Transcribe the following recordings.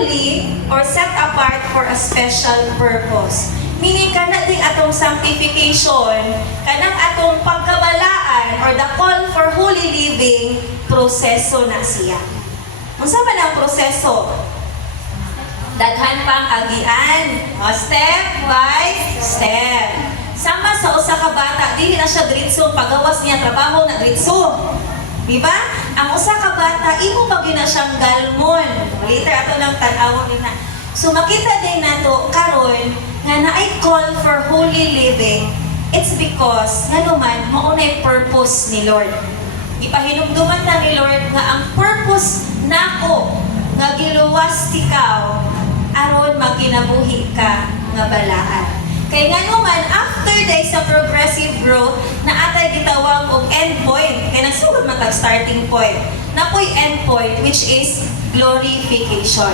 holy or set apart for a special purpose. Meaning kana ding atong sanctification, kanang atong pagkabalaan or the call for holy living, proseso na siya. Unsa man ang proseso? Daghan pang agian, step by step. Sama sa usa ka bata, dili na siya diretso pagawas niya trabaho na diretso. Di ba? Ang usa ka bata imo pa gyud na siyang galmon. Later ato nang tan-awon din na. So makita din nato karon nga naay call for holy living. It's because nga naman mao nay purpose ni Lord. Ipahinumduman na ni Lord nga ang purpose nako nga giluwas ikaw aron magkinabuhi ka nga balaan. Kay nga naman, after day sa progressive growth, na atay gitawag og endpoint. Kaya nagsugod matag starting point. Napoy endpoint, which is glorification.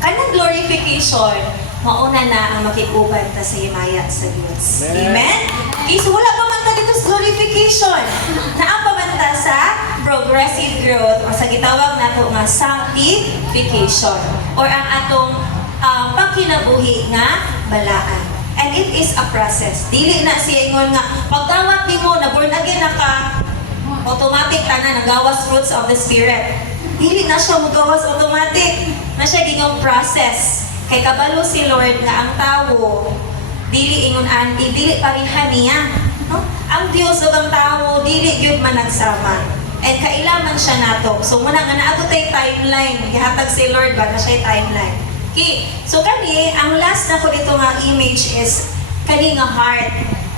Kanang glorification, mauna na ang makikuban ta sa himaya sa Diyos. Amen? Okay, so wala pa man ta dito sa glorification. Naa pa man ta sa progressive growth o sa gitawag nato nga sanctification or ang atong pagkinabuhi nga balaan. And it is a process. Dili na siya ingon nga pagdawat nimo na born again na ka, automatic tanan nagawas fruits of the Spirit. Dili na siya magawas automatic. Na siya gingong process. Kay kabalo si Lord nga ang tawo dili ingon dili pariha niya, no? Ang Dios ug ang tawo dili gyud man nagsama. And kailangan siya nato. So muna nga naabot tay timeline, gihatag si Lord ba na siya timeline. Okay, so kani, ang last na ko dito nga image is kani nga heart.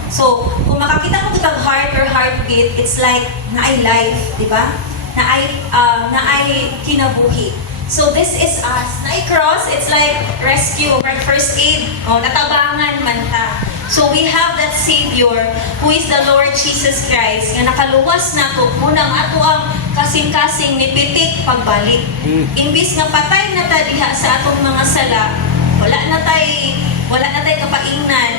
So, kung makakita ko itong heart or heartbeat, it's like naay life, di ba? Naay kinabuhi. So, this is us. Naay cross, it's like rescue or first aid. O, natabangan man ta. So, we have that Savior who is the Lord Jesus Christ nga nakaluwas na ko munang ato ang kasing-kasing ni pitik pagbalik. Imbis nga patay na ta diha sa atong mga sala, wala na tay kapaingnan,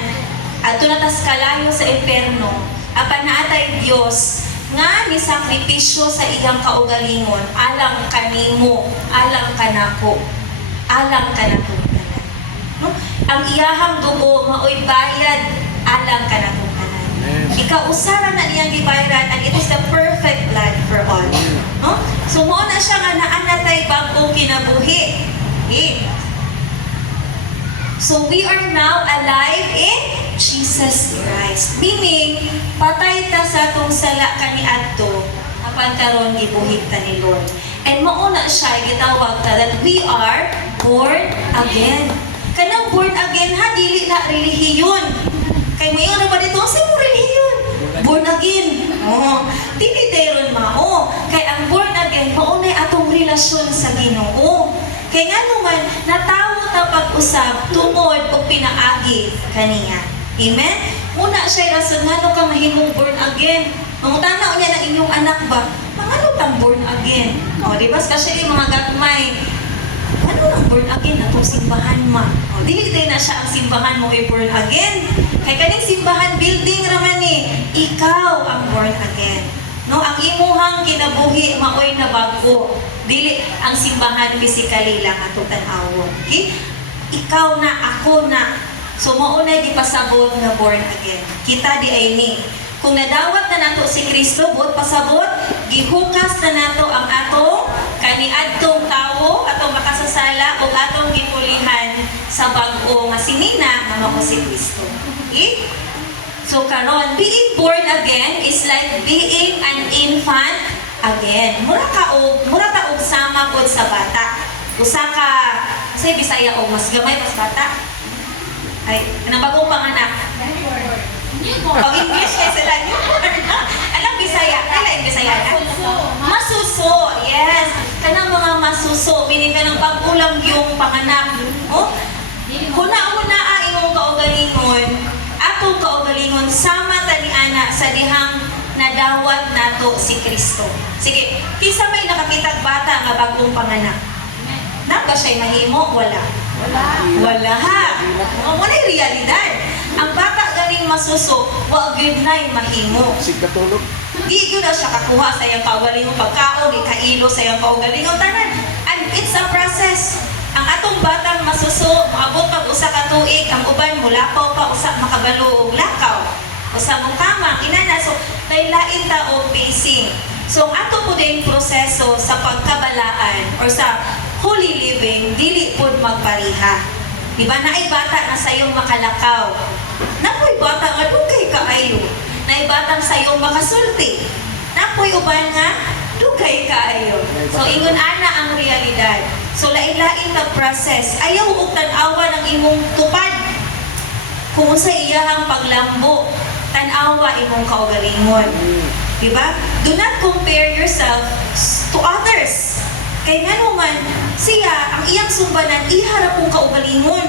adto na ta sa kalayo sa impierno. Apan naatay Dios nga ni sakripisyo sa igang kaugalingon alang kanimo, alang kanako, alang kanako. No? Ang iyahang dugo maoy bayad alang kanako. Ikausara na niyang gibayaran and it is the perfect blood for all. No? So mo na siya nga naanatay bagong kinabuhi. Okay. So we are now alive in Jesus Christ. Meaning, patay ta sa atong sala kaniadto apan karon gibuhi ta ni Lord. And mao na siya gitawag ta that we are born again. Kanang born again ha dili na relihiyon. Kay mayon ra ba dito sa relihiyon? Born again. Oh, dili deron mao. Kay ang born again mao nay atong relasyon sa Ginoo. Kay nga naman natawo ta pag-usab tungod og pinaagi kaniya. Amen. Muna siya rason ngano ka mahimong born again. Mangutana unya ng inyong anak ba? Mangano tang born again? O di ba kasi mga gatmay ano ang born again atong simbahan ma? O dili din na siya ang simbahan mo ay born again. Kay kaning simbahan building raman ni, ikaw ang born again. No, ang imuhang kinabuhi maoy na bago. Dili ang simbahan physically lang ato tan-awon. Okay? Ikaw na, ako na. So mao na gipasabot nga born again. Kita di ay ni. Kung nadawat na nato si Kristo, buot pasabot, gihukas na nato ang atong kaniadtong tawo, atong makasasala o atong gipulihan sa bag-o nga sinina nga mao si Kristo. Okay? So karon, being born again is like being an infant again. Mura ta og sama pod sa bata. Usa ka say Bisaya og mas gamay mas bata. Ay, kanang bagong panganak. Pag-English kaya sila newborn. Alam Bisaya, kailan Bisaya na? Masuso, yes. Kanang mga masuso, meaning kanang pag-ulam yung panganak. Oh? Huna-huna imong kaugalingon, atong kaugalingon sama tani ana sa dihang nadawat nato si Kristo. Sige, kisa may nakakitag bata nga bagong panganak. Naka siya'y mahimo? Wala. Wala ha. Wala'y realidad. Ang bata galing masuso, wag yun na'y mahimo. Sigkatulog. Di yun na siya kakuha sa iyang kaugalingon pagkaon, ikailo sa iyang kaugalingon tanan. And it's a process. Ang ato tuig, ang uban mulakaw pa, usa makabalo og lakaw. Usa mong tama, inana. So, lain ta og pacing. So, ang ato po din proseso sa pagkabalaan or sa holy living, dili po magpariha. Diba, naay bata na sayong makalakaw. Napoy bata nga dugay kaayo. Naay batang sayong makasulti. Napoy uban nga dugay kaayo. So, ingon ana ang realidad. So, lain-lain na process. Ayaw ug tan-awa ng imong tupad. Kung sa iyahang paglambo, tan-awa imong kaugalingon. Diba? Do not compare yourself to others. Kay nga naman, siya, ang iyang sumbanan, iharap kong kaugalingon.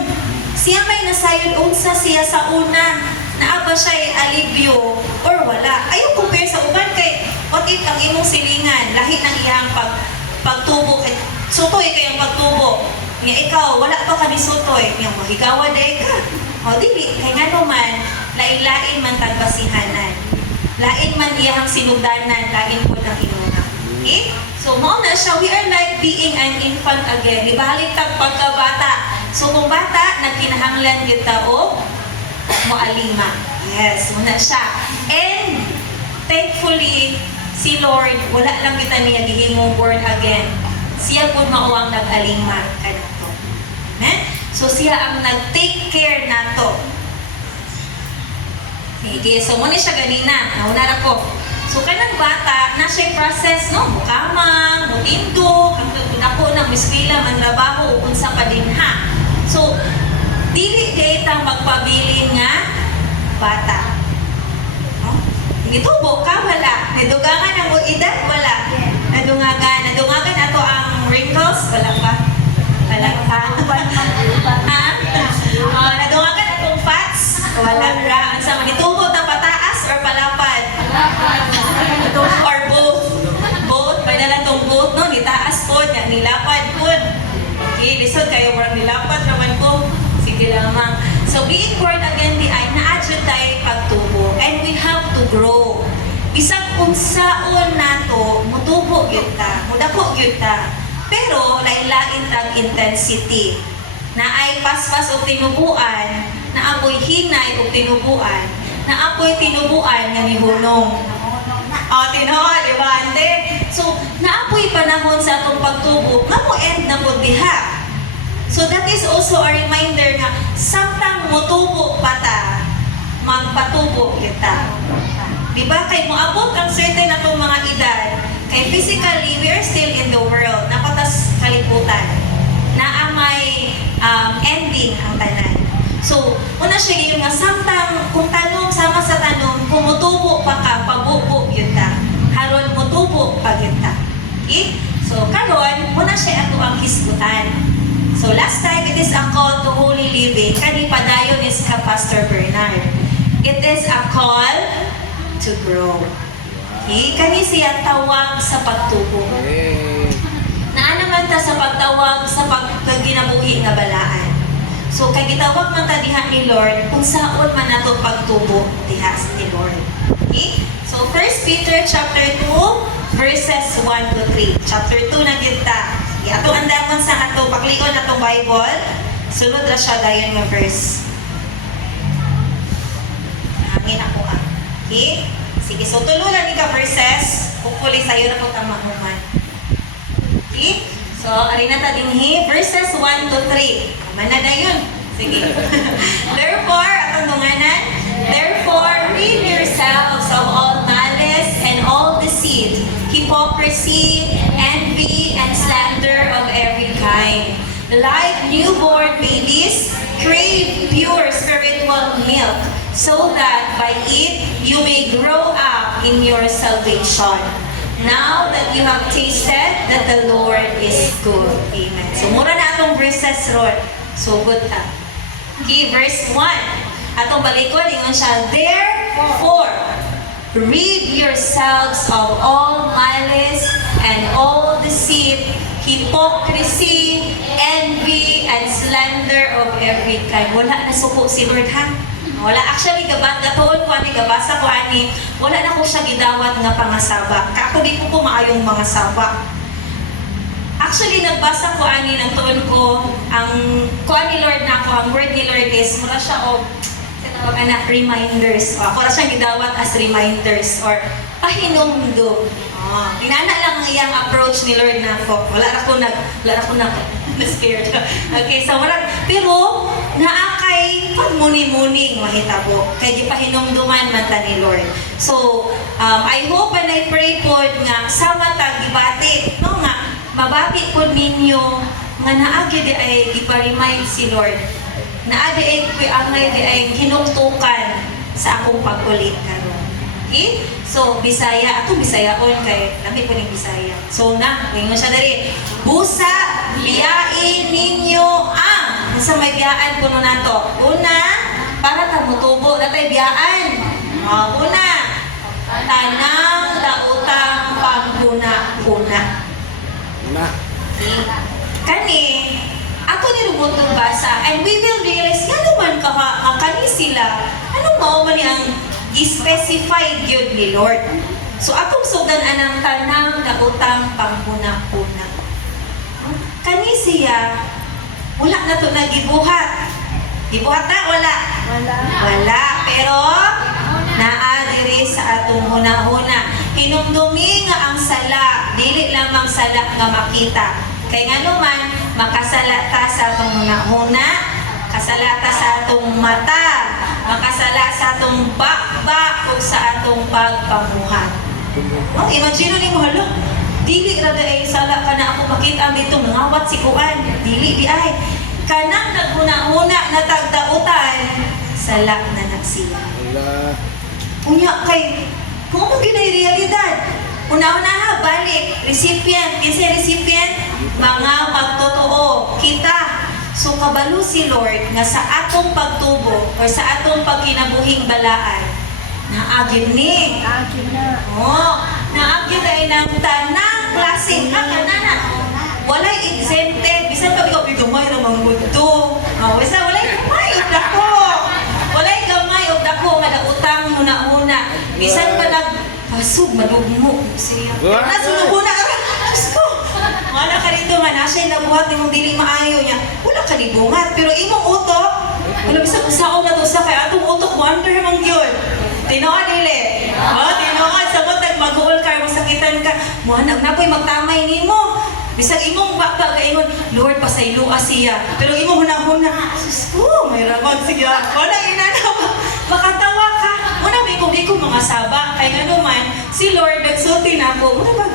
Siya may nasayon unsa siya sa una, naaba siya alibyo or wala. Ayaw compare sa uban kay what if ang imong silingan, lahi ng iyang pagtubo. Sutoy kayang pagtubo. Nga ikaw, wala pa ka ni sutoy. Nga mahigawa day ka. O dili, kay nga naman, lain-lain man tagbasihanan. Lain man iyang sinugdanan, lain po ng inuna. Okay? So, mo na siya, we are like being an infant again. Ibalik tag pagkabata. So, kung bata, nagkinahanglan kita o moalima. Yes, muna siya. And, thankfully, si Lord, wala lang kita niya gihimong born again. Siya po mauwang nag-alima. Kanato. Amen? So, siya ang nag-take care nato. Sige, so muna siya ganina. Nauna na ko. So, kanang bata, na siya process, no? Mukamang, mutindo, ang ako ng miskwila, manrabaho, unsa pa din ha. So, dili data magpabilin nga bata. No? Gitubo ka, wala. Nadugangan ang edad, wala. Nadungagan ato ang wrinkles, wala pa. Wala pa. Ha? Nadungagan atong fats, wala ra. Sa manitubo ta pataas or palapad? Or both. Both. Pwede lang itong both, no? Nitaas po, nilapad po. Okay, lisod kayo parang nilapad naman ko. Sige lamang. So, being born again di ay na-adjust tayo pagtubo. And we have to grow. Isang kung saon nato, mutubo yun ta. Mudako yun ta. Pero, lain-lain tag intensity. Na ay paspas o tinubuan, na apoy hinay o tinubuan, na apoy tinubuan nga ni hunong. O, tinood, di ba, ante? So, naapoy panahon sa atong pagtubo, nga mo end na po diha. So, that is also a reminder na samtang mutubo pa ta, magpatubo kita. Di ba? Kay moabot ang certain atong mga edad, kay physically, we are still in the world, napatas kaliputan, na may ending ang tanan. So, una siya yung nga samtang, kung tanong, sama sa tanong, kung mutubo pa ka, pabubo yun ta. Haron mutubo pa yun ta. Okay? So, karon, muna siya ato ang hisgutan. So, last time, it is a call to holy living. Kani padayon is ka Pastor Bernard. It is a call to grow. Okay? Kani siya tawag sa pagtubo. Naa naman ta sa pagtawag sa pagkaginabuhi nga balaan. So, kay gitawag man ta diha ni Lord, kung saon man nato pagtubo diha ni Lord. Okay? So, 1 Peter chapter 2, verses 1 to 3. Chapter 2 na kita. Ato andamon sa ato, paklion atong Bible. Sunod ra siya dayon nga verse. Hangin ako ah. Okay? Sige, so tululan ni ka verses. Hopefully sa'yo na po tamahuman. Okay? So, arina ta dinhi, verses 1 to 3. Mana na yun. Sige. Therefore, atong dunganan, therefore, rid yourselves of all malice and all deceit, hypocrisy, envy, and slander of every kind. Like newborn babies, crave pure spiritual milk, so that by it you may grow up in your salvation. Now that you have tasted that the Lord is good. Amen. So, mura na atong verses, Lord. So, good ta. Okay, verse 1. Atong balikon, ingon siya, therefore, rid yourselves of all malice and all deceit, hypocrisy, envy, and slander of every kind. Wala na suko si Lord, ha? Wala. Actually, gatoon ko ani, gabasa ko ani, wala na ko siya gidawat nga pangasaba. Kako di ko maayong mga saba. Actually, nagbasa ko ani ng tuon ko, ang kuan ni Lord na ako, ang word ni Lord is, mura siya o, tinawag anak, reminders. O, ako na siyang gidawat as reminders or pahinumdum. Inana lang ang iyang approach ni Lord na ako. Wala na ko na-scared. Okay, so pero naakay pagmuni-muning mahitabo. Kaya di pahinumduman man ta ni Lord. So, I hope and I pray po nga sa matag gibati, no nga, mabati po ninyo nga naagi di ay gipa-remind si Lord. Naagi ay angay di ay hinungtukan sa akong pag-ulit karon. Okay? So, Bisaya. Atong Bisaya on kay lami po ning Bisaya. So, ingon siya dali. Busa, biyain ninyo ang. Sa may biyaan puno nato. Una, para ta mutubo na tayo biyaan. Una, tanang dautang pagpuna-puna. Okay? Kani, ako ni rumutong basa, and we will realize, nga naman kani sila, anong mao man ang i-specified yun ni Lord. So, akong sudan anang tanang dautang pangpuna-puna. Kani siya, wala na to nagibuhat. Gibuhat na? Wala? Wala. Pero, naadiri sa atong huna-huna. Hinumdumi nga ang sala, dili lamang sala nga makita. Kaya nga naman, makasalata sa atong huna-huna, kasalata sa atong mata, makasala sa atong bakba o sa atong pagpamuhat. Imagine ni mo, hala, dili rada ay sala ka na ako makita dito, ngawat si Kuan, dili di ay. Kanang naghuna-huna na tagdautan, sala na nagsiya. Unya kay, kung ano ginay realidad, una-una ha, balik, recipient, kinsa recipient, mga magtotoo, kita. So, kabalo si Lord nga sa atong pagtubo o sa atong pagkinabuhing balaan, naagin ni. Naagin ay ng tanang klase. Kanana, walay exempted. Bisan pa ikaw, gamay ramang mundo. Walay gamay o dako. Walay gamay o dako nga nautang muna-una. Bisan pa pasug, madugmo siya. Nasunod-una ka. Diyos ko. Wala ka rito nga, nasya nabuhat ni mong dili maayo niya. Wala ka libungat. Pero imong utok, wala bisa kung saan na to sa kaya atong utok, wonder mang yun. Tinoa dili. Tinoa, sabot at mag-uol ka, masakitan ka. Muhanag na po'y magtamay ni mo. Bisag imong bakta ka ingon, Lord, pasaylua siya. Pero imong hunang-huna, Sus ko, may ramag siya. Wala inanaw. Makatawa ka. Muna may kung mga saba. Kaya nga naman, si Lord nagsulti na ako. Muna ba?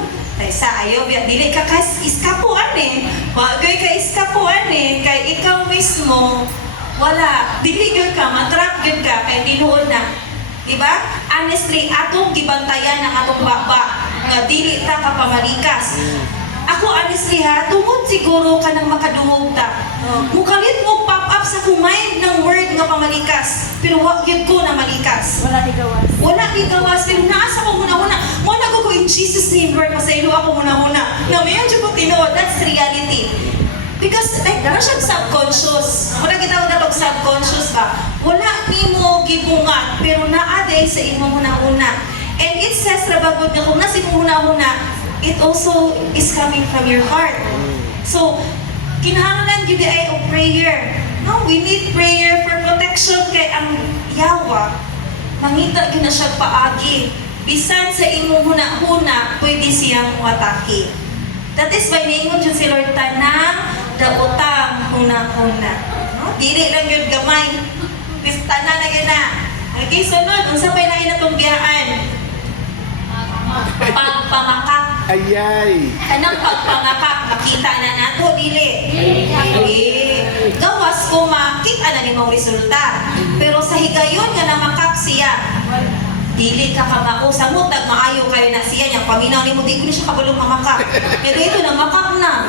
Sa ayaw, dili ka iskapuan eh. Wagay ka iskapuan eh. Kay ikaw mismo, wala. Dili yun ka, matrap yun ka, kay tinuod na. Diba? Honestly, atong gibantayan ng atong baba nga dili ta kapamalikas. Ako honestly ha, tungod siguro ka nang makadungog ta. Mukalit mo pop up sa kumain ng word nga pamalikas. Pero wag yun ko na malikas. Wala ni gawas. Wala ni gawas. Pero naasa ko muna-muna. Muna ko in Jesus name, Lord, pasaylo ako muna-muna. Na mayon siya ko tinuod. That's reality. Because like, na siyang subconscious. Wala kita na pag subconscious ba? Wala ni mo gibungat. Pero naaday sa imo muna-una. And it says, rabagod na kung nasa imo muna-una, it also is coming from your heart. So, kinahanglan yun ay of prayer. No, we need prayer for protection kay ang yawa. Mangita yun na siya paagi. Bisan sa imo huna-huna, pwede siyang wataki. That is why naingon yun si Lord tanang dautang huna-huna. No? Dili lang yun gamay. Bis tanan na yun na. Okay, sunod, unsa pa'y na inatong biyaan? Pagpamakak. Ayay! Kanang pagpangakak, makita na nato, dili. Dili. Gawas ko makita na ni mong resulta. Pero sa higayon nga namakak siya, dili ka kamao. Samot, nagmaayo kayo na siya. Yang paminaw ni mo, di ko na siya kabalong mamakak. Pero ito, namakak na.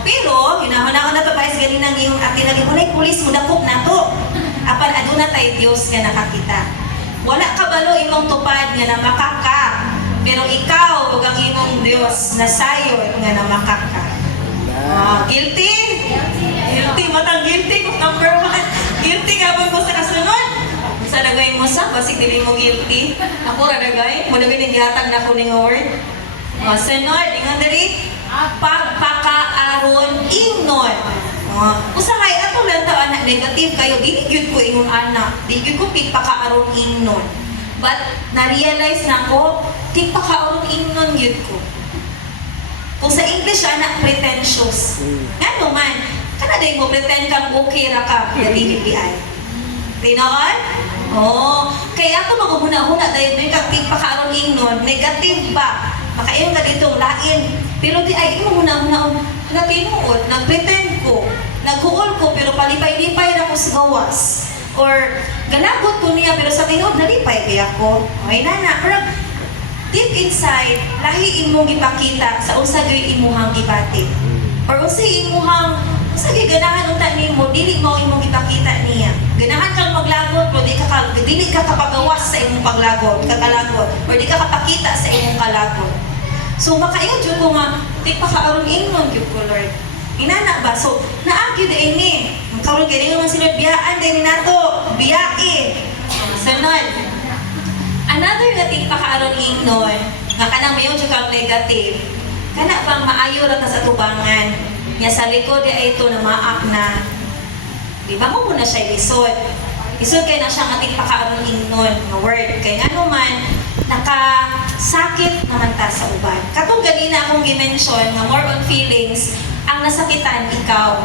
Pero, hinahanakan na ito pa is galing nang iyong atin na walay pulis mo dakop na to. Apan, aduna tayo Diyos nga nakakita. Wala kabalo imong tupad nga namakak ka. Pero ikaw, huwag ang imong Diyos na sayo nga namakak ka. Guilty? Guilty. Matang guilty. Kung number 1. Guilty ka ba ko sa kasunod? Sa nagay mo sa, basig dili mo guilty. Ako radagay. Muna binigihatag na ko ning word. Sunod, ingon dali. Pagpakaaron ingnon. Usakay, atong lang daw anak negative kayo, dili gyud ko ingon anak, di gyud ko pagpakaaron ingnon. But na-realize na ko, pagpakaaron ingnon gyud ko. Kung sa English anak pretentious. Ngano man, kana day mo pretend kang okay ra ka, dili ay. Tinoon? Oh, kaya ako maghuna-huna dahil may pagpakaaron ingnon, negative ba? Makayon ka dito, lain. Pero di ay, imo huna-hunaon, nagpinuot, nagpretend ko, naghuol ko, pero palipay-lipay na ko sa gawas. Or, ganagot ko niya, pero sa tinod, nalipay kaya ko. Okay na. Pero, deep inside, lahi imong gipakita sa usagay imuhang gipatid. Or usay imuhang, usagay ganahan unta nimo, dili mo imong gipakita niya. Ganahan kang maglagot, pero dili ka kapagawas sa imong paglagot, kakalagot, or di ka kapakita sa imong kalagot. So, makayon dyan ko nga, di pa kaaron ingnon, yun ko, Lord. Inana ba? So, naagyo din ni. Karoon galing naman sila, biyaan din ni nato. Biyain. Sunod. Another na di pa kaaron ingnon, nga kanang mayon dyan kang negative, kana bang maayo ra ta sa tubangan, nga sa likod ay ito na maak na. Di ba mo muna siya isod? Isod kaya na siya nga di pa kaaron ingnon, nga word. Kaya ano man, nakasakit naman ta sa uban. Katong ganina akong gimension nga more on feelings, ang nasakitan ikaw.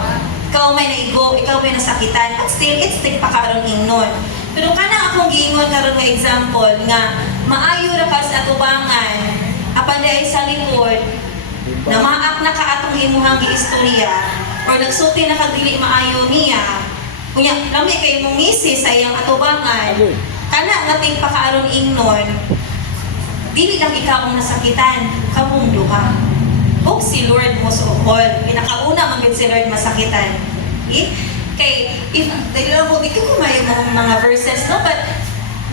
Ikaw may naigo, ikaw may nasakitan. But still, it's tigpakaroon ingnon. Pero kana akong giingon karon nga example nga maayo ra ka sa atubangan, apan di ay sa likod, na maak na ka atong imuhang giistorya, or nagsulti na kag dili maayo niya. Kunya, lami kay mong ngisi sa iyang atubangan. Kana nga tigpakaroon ingnon, dili lang ikaw ang nasakitan, kamong duha. O si Lord mo sa all. Pinakauna man si Lord masakitan. Okay? Kay, if, dahil lang ko, di ko may mga verses, no? But,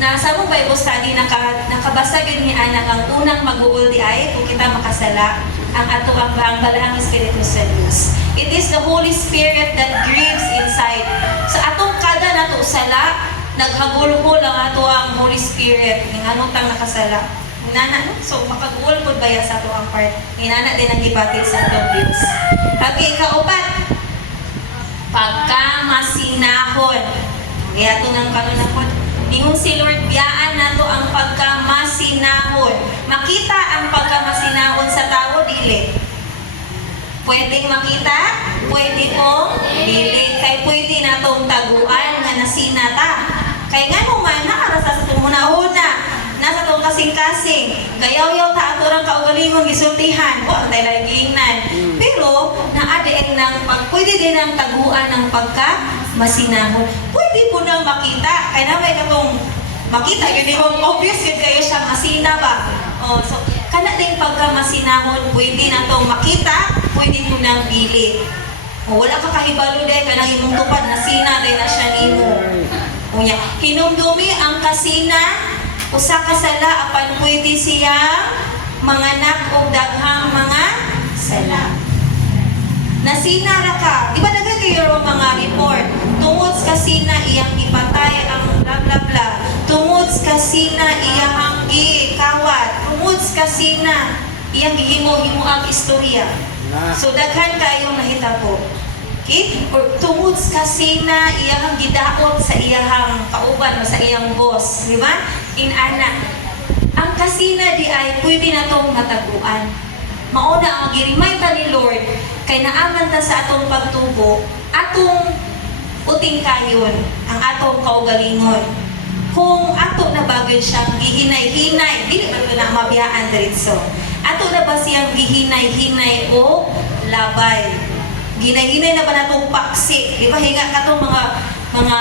nasa mong Bible study, nakabasa yun ni Anak, ang unang mag-uul di ay, kung kita makasala, ang ato ang balahang Espiritu sa Diyos. It is the Holy Spirit that grieves inside. Sa atong kada nato sala, naghagulhol ang ato ang Holy Spirit, ng anong tang nakasala. Inana, no? So, makag-uol po ba sa ato ang part? Inana din ang ibatid sa atong Diyos. Hagi ikaupat, pagkamasinahon. Kaya ito ng kanunakot. Ingon si Lord, biyaan nato ang pagkamasinahon. Makita ang pagkamasinahon sa tao, dili. Pwedeng makita, pwede pong dili. Kay pwede natong taguan nga nasinata. Kay nga naman, nakarasa sa tumunahuna. Nasa itong kasing-kasing, gayaw-yaw ta ato rang kaugalingon gisultihan, o ang talagingnan. Pero, naadiin ng pwede din ang taguan ng pagka-masinahon. Pwede po nang makita, kaya na may katong makita, yun yung obvious yun kayo siya masina ba? O, so, kana din pagka-masinahon, pwede na itong makita, pwede po nang bili. O, wala ka kahibalo din, kanang imong tupad na sina, din na siya nimo. O, niya, hinumdumi ang kasina, usa ka sala apan pwede siya manganak og daghang mga sala. Nasina ra ka. Di ba daghan kayo mga report? Tungod sa kasina iyang ipatay ang bla bla bla. Tungod sa kasina iyang gikawat. Tungod sa kasina iyang gihimo-himo ang istorya. So daghan kayong nahitabo. Okay? Or tungod sa kasina iyang gidaot sa iyang kauban o sa iyang boss. Di ba? Inana, ang kasina di ay pwede na itong mataguan. Mauna ang gi-remind ta ni Lord, kay naaman ta sa atong pagtubo, atong uting kayon, ang atong kaugalingon. Kung ato na bagay siyang gihinay-hinay, dili ba ito na mabiyaan diretso. Ato na ba siyang gihinay-hinay o labay? Ginay-hinay na ba na itong paksi? Di ba hinga ka itong mga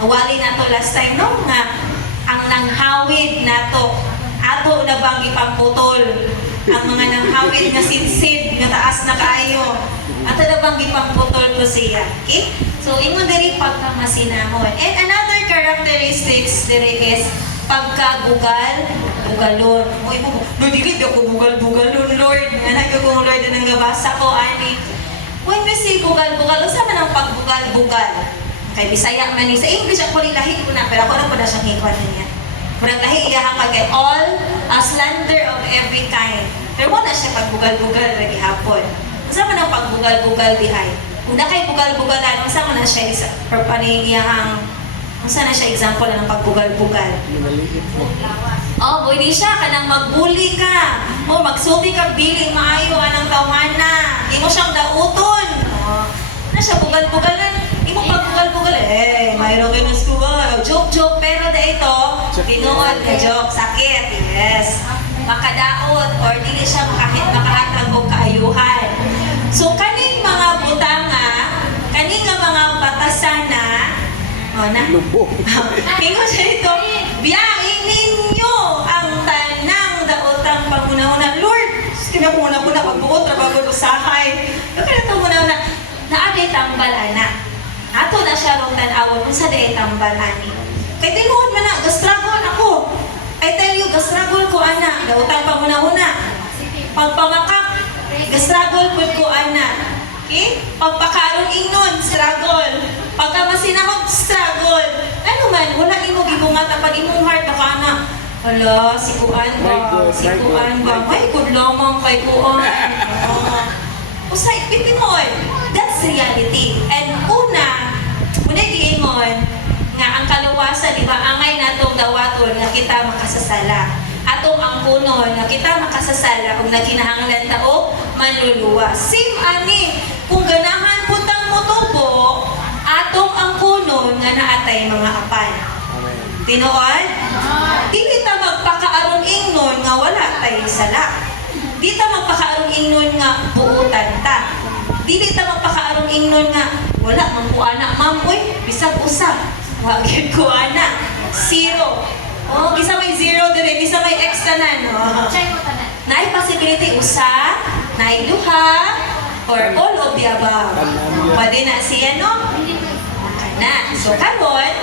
awali na ito last time, no? Nga, ang nanghawid nato ato na bang ipamputol ang mga nanghawid nga sinsid nga taas na kaayo ato na bang ipamputol ko siya. Okay? So ingon diri pagkamasinahon. And another characteristics diri is pagkabugal-bugalon. Oy mo, dili ko bugal-bugalon, Lord. Nga nagko Lord nang gabasa ko ani. When we say bugal-bugal, usa man ang pagbugal-bugal. Kay Bisaya man ni sa English ako lahi ko na pero ako na pud siyang hikuan niya. Murag lahi iya kagay all a slander of every kind. Pero wala siya pagbugal-bugal ra gihapon. Usa man ang pagbugal-bugal dihay. Kung na kay bugal-bugalan, unsa man na siya isa paniyahang unsa na siya example ng pagbugal-bugal. Maliit mo. Oh, pwede siya kanang magbuli ka. O magsulti ka biling maayo anang tawana. Imo siyang dauton. Oh, na siya bugal-bugalan. Imo pagbugal-bugal mayroon kayo ng school. Joke-joke pero ito, tinuod na joke, sakit. Yes. Makadaot or dili siya makahatag og kaayuhan. So kaning mga butanga, kaning nga mga batasana, Lubog. ingon siya dito, biyahin ninyo ang tanang daotang panguna-una. Lord, kinamuna-una pagbuot, trabago usahay. Yung kanatang muna-una, naaday tambal, anak. Ato na siya rong tanawon, kung sa day tambal, ani. Kaya tinuod man na, gastruggle ako. I tell you, gastruggle ko, anak. Daotang panguna-una. Pagpamakak, gastruggle ko, anak. Okay? Pagpakaroon ingnon, struggle. Pagka masinamag, struggle. Ano man, wala imo gibungat ang pag-imong heart, baka na, hala, si Kuan ba? Si Kuan ba? May good lamang kay Kuan. Usay, pitimon. That's reality. And una giingon, nga ang kaluwasan, di ba, angay natong dawaton nga kita makasasala. Atong ang kunon nga kita makasasala kung nagkinahanglan ta o manluluwa. Same ani, kung ganahan putang motubo, atong ang kunon nga naatay mga apan. Amen. Tinuod? Dili ta magpakaaron ingnon nga wala tay sala. Di ta magpakaaron ingnon nga buutan ta. Dili ta magpakaaron ingnon nga wala man ko anak ma'am oy bisag usa. Wa gyud ko anak. Zero. Oh, bisa may zero dire, bisa may X tanan. Oh. Naay possibility usa, naay duha, or all of the above. Pwede na siya, no? Kana. So, karon,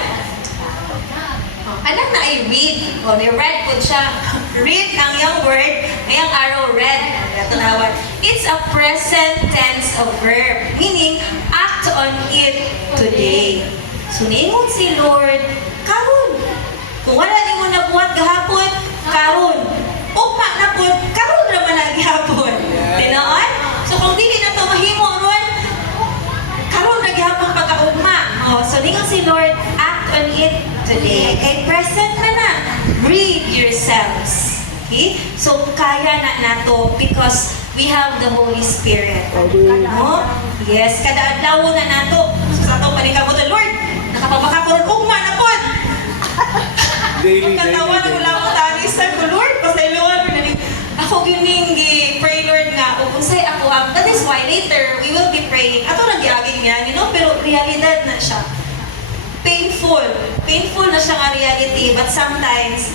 anak na ay read. O, may read po siya. Read ang yung word, ang arrow read. Tinawag. It's a present tense of verb. Meaning, act on it today. So, niingon si Lord, karon. Kung wala ni mo nabuhat gahapon, karon. Ugma na po, karon naman na gihapon. Tinoon? So, kung dili na ito mahimo ron, karon na gihapon pagkaugma. Oh, so, ningon si Lord, act on it today. Kay present na na. Read yourselves. Okay? So, kaya na nato because we have the Holy Spirit. No? Yes, kada adlaw na nato. So, sa ito panikabot, Lord, nakapabaka ko ron, ugma na po. Daily. Katawa na wala ko tani sa ko, Lord, pasayloan mo na ni. Ako gining pray Lord nga, unsay ako ang, that is why later we will be praying. Ato nagyaging niya, pero realidad na siya. Painful. Painful na siya nga reality, but sometimes,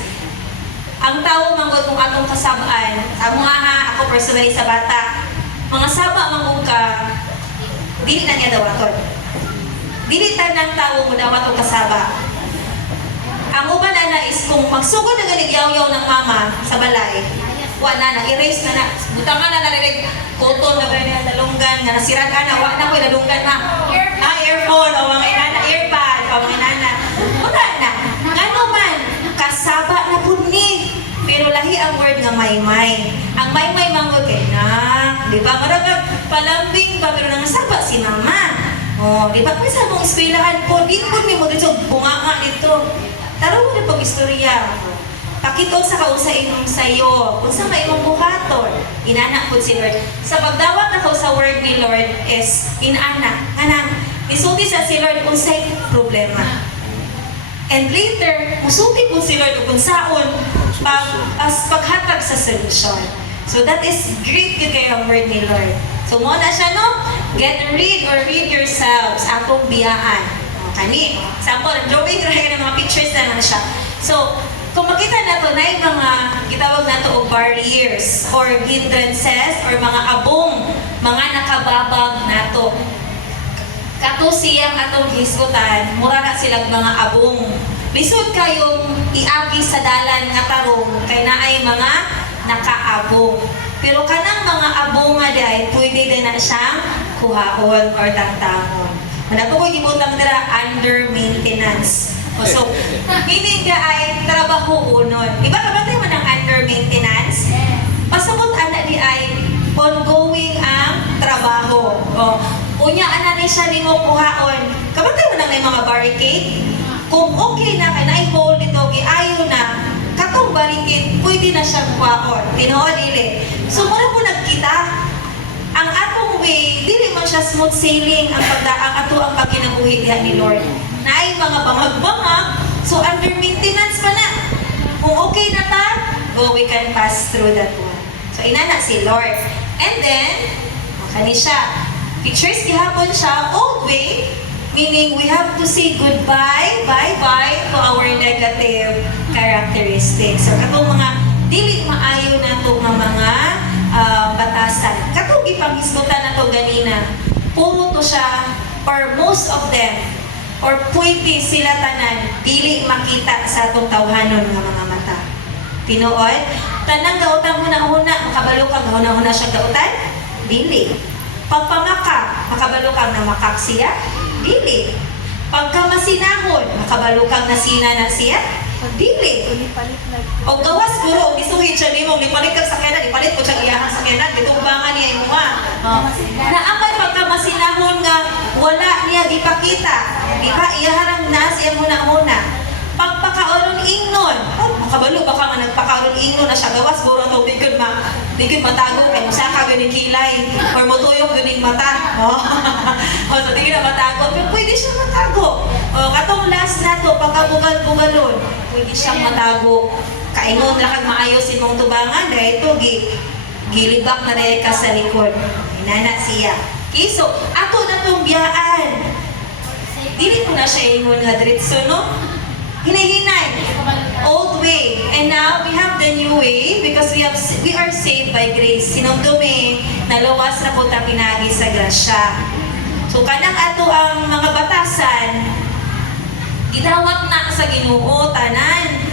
ang tao manggod kung atong kasabaan, amo ha, ako personally sa bata, mga saba manggod ka, dili na niya dawaton. Dili tanang tao mo dawaton kasaba. Ang uban na is kung magsugod na ganig yaw-yaw ng mama sa balay, wala na, erase na na, butangan na narinig, koto na ba niya dalunggan, nga nasirag ka na, wala na ko dalunggan na. Earphone, o mga inana, earpad, o mga inana. Wala na. Ano man, kasaba na po ni. Pero lahi ang word nga may-may. Ang may-may manggod kay na, di ba? Maragag palambing ba, pero nangasaba si mama. O, di ba? Kung sa mong eskwelahan po, di ko mo dito, bunga dito. Taro mo na pag-istorya. Pakitong sa kausain mong sayo. Kung sa may mong buhaton, inanak po si Lord. Sa pagdawat na ko sa word ni Lord is inanak. Anang, isulti sa si Lord kung sa'y problema. And later, musulti po si Lord kung saon paghatag sa solusyon. So that is great yun kayo ang word ni Lord. So muna siya, no? Get read or read yourselves. Akong biyaan. Kani, sample, drawing ka ng mga pictures na naman siya. So, kung makita na to, na yung mga, gitawag na to, barriers, or hindrances, or mga abong, mga nakababag na to. Kato siyang atong hisgutan, mura na silang mga abong. Lisod kayong iagi sa dalan nga tarong, kay naay mga nakaabong. Pero kanang mga abong nga day, pwede din na siyang kuhahon or tangtahon. Ano ko gibutang dira under maintenance. O so, meaning nga ay trabaho unon. Iba ka ba tayo man ang under maintenance? Pasabot ana di ay ongoing ang trabaho. O, Unya, ana ni siya nimo kuhaon. Kabantay mo nang may mga barricade. Kung okay na kay naay hole dito, giayo na, katong barricade, pwede na siyang kuhaon. Tinuod, dili. So, muna po nagkita, ang atong way, dili man siya smooth sailing ang ato ang pagkinabuhi diha ni Lord. Naay mga bangag-bangag, so under maintenance pa na. Kung okay na ta, go, we can pass through that one. So, inana si Lord. And then, kani siya. Pictures gihapon siya, old way, meaning we have to say goodbye, bye-bye to our negative characteristics. So, katong mga dili maayo na to nga mga batasan. Katong ipanghisgutan na to ganina, puro to siya, or most of them, or pwede sila tanan, dili makita sa atong tawhanon nga mga mata. Tinuod, tanang gautan huna-huna, makabalo kang huna-huna siya gautan? Dili. Pagpamaka, makabalo kang na makak siya? Dili. Pagkamasinahon, makabalo kang nasina na siya? Dili. O gawas guro, isuhin siya nimo, ipalit kang sakyanan, ipalit ko siya iyahang sakyanan, bitumbangan niya yung mga. Naamay pagkamasinahon nga, wala niya dipakita. Di ba? Iyaharang na siya muna-muna. Pagpakaulong ingnon, makabalo baka nga nagpakaulong ingnon na siya gawas, guro ito, bigod matago, kaya musaka ganing kilay, or mutuyok ganing mata. O, so tingin na matago, pero pwede siyang matago. O, katong last na to, pagkabugal-bugalon, pwede siyang matago. Kaingon na kag maayos imong tubangan, dahil ito, gilibak na dahil ka sa likod. Inana siya. Okay, so, ato na tong biyaan. Dili ko na siya ingon nga diretso, no? Hinahinay, old way. And now we have the new way because we are saved by grace. Sinumdumi, naluwas na po ta pinagi sa grasya. So kanang ato ang mga batasan, gidawat na sa Ginoo tanan.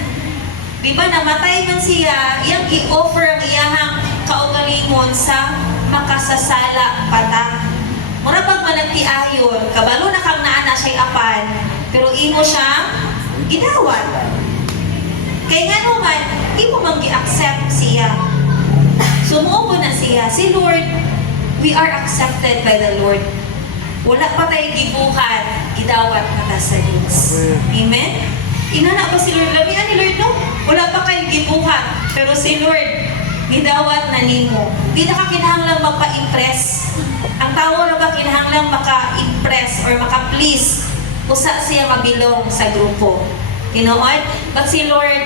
Di ba namatay man siya, iyang gi-offer ang iyahang kaugalingon sa makasasala patang. Mura pag managtiayon, kabalo na kang naana siya apan, pero imo siyang gidawat. Kaya nga naman, di mo mang gi-accept siya. Sumubo na siya. Si Lord, we are accepted by the Lord. Wala pa tayo gibuhat, gidawat na ta sa Diyos. Amen? Inana pa si Lord, lamian ni Lord, no? Wala pa kayo gibuhat, pero si Lord, gidawat na nimo. Di na ka kinahanglang magpa-impress. Ang tao na ba kinahanglang maka-impress or maka-please usa siya mabilong sa grupo. Tinuod? But si Lord,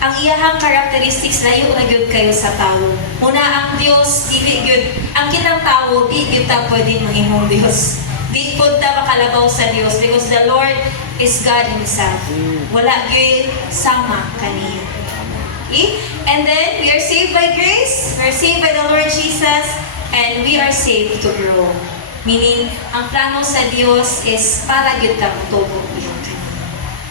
ang iyahang characteristics layo na gyud kayo sa tao. Una, ang Dios dili gyud, ang kitang tao di gyud ta pwede mahimong Dios. Di pud ta makalabaw sa Dios because the Lord is God Himself. Wala gyud sama kaniya. Okay? And then we are saved by grace, we are saved by the Lord Jesus, and we are saved to grow. Meaning, ang plano sa Diyos is para gyud kang tubo iyang kanya.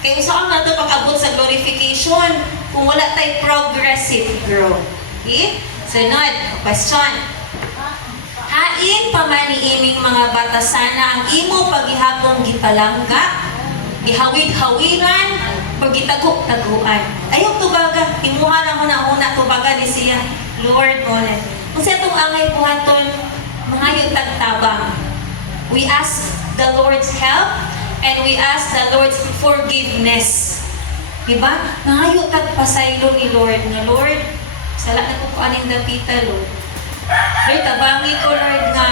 Kaya saan na ito pag-abot sa glorification kung wala tayo progressive growth. Okay? Sunod, question. Hain pa man niining mga batasana ang imo paghihapong gipalangga, gihawid-hawiran, o gitagok-taguan. Ayaw tubaga, imuha na una tubaga ni siya. Lord, ulit. Kung sa itong angay buhaton, mga tagtabang. We ask the Lord's help and we ask the Lord's forgiveness. Diba? Nangayo tagpasaylo ni Lord na Lord, sala na ko aning dapita, Lord. Lord, tabangi ko, Lord, nga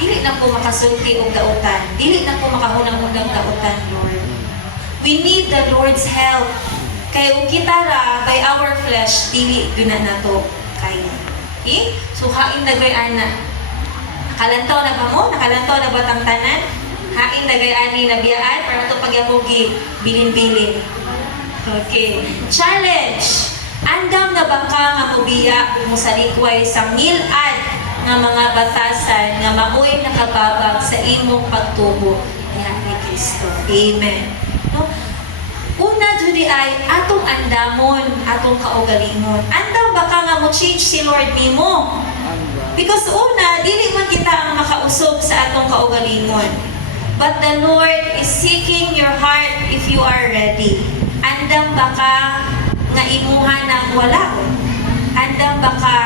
dili na ko makasulti og dautan. Dili na ko makahunang-hunang dautan, Lord. We need the Lord's help. Kaya kung kita ra, by our flesh, dili guna na to kaya. Okay? So, hain na gayaan na. Nakalantaw na ba mo? Nakalantaw na ba tang tanan? Hain na gayaan ni nabiyaan para ito pagyapogi, bilin-bilin. Okay. Challenge! Andam na ba ka nga mubiya mo sa likway sa milad nga mga batasan nga maoy nakababag sa imong pagtubo ni Kristo. Amen. No? Una judi ay atong andamon, atong kaugalingon. Andam ba ka nga mo change si Lord nimo? Because una, dili man kita ang makausog sa atong kaugalingon. But the Lord is seeking your heart if you are ready. Andam ba ka nga imuha ng wala? Andam ba ka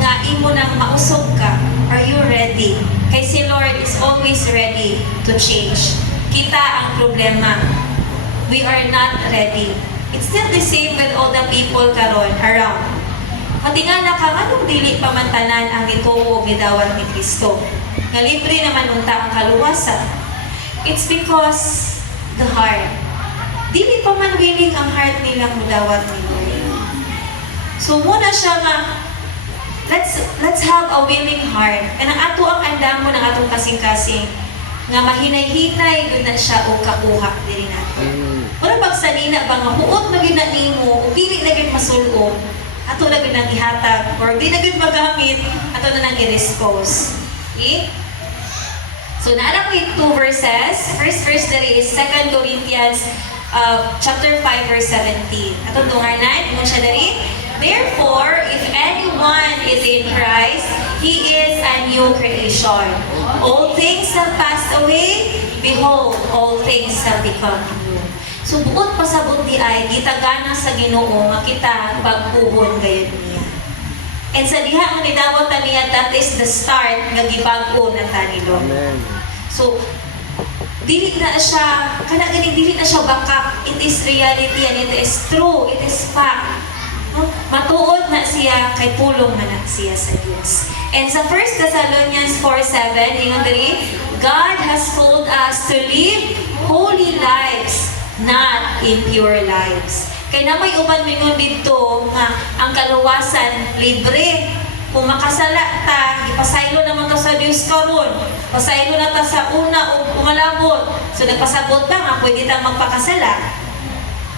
nga nga imo nang mausog ka, are you ready? Kay si Lord is always ready to change. Kita ang problema. We are not ready. It's not the same with all the people karon around. Pati nga anong dili pamantanan ang gituo gidawat ni Kristo. Nga libre naman unta ang kaluwasan. It's because the heart. Dili pa man willing ang heart nilang mudawat ni Lord. So muna siya nga, let's have a willing heart. And ang ato ang andamo ng atong kasing-kasing nga mahinay-hinay gud na siya o kakuha diri nato. Pero pag sanina ba nga huot na gid na nimo o dili na gid masul-ob, ato na gid nang ihatag or di na gid magamit, ato na nang i-dispose. Okay? So naala ko 2 verses. First verse diri is 2 Corinthians chapter 5 verse 17. Atong dunganan mo siya diri. Therefore, if anyone is in Christ, he is a new creation. All things have passed away. Behold, all things have become new. So, buot pasabot di ay, gitagana sa Ginoo nga kita pagpubon gayud niya. And sa diha nga nidawat ta niya, that is the start nga gibag-o na ta ni Lord. Amen. So, dili na siya, dili na siya backup. It is reality and it is true. It is fact. Matuod na siya kay pulong na siya sa Diyos. And sa 1 Thessalonians 4:7, ingon diri, God has told us to live holy lives, not impure lives. Kay na may uban mingon dito nga ang kaluwasan libre. Kung makasala ta, ipasaylo naman to sa Diyos karon. Pasaylo na ta sa una o umalabot. So nagpasabot ba nga pwede ta magpakasala?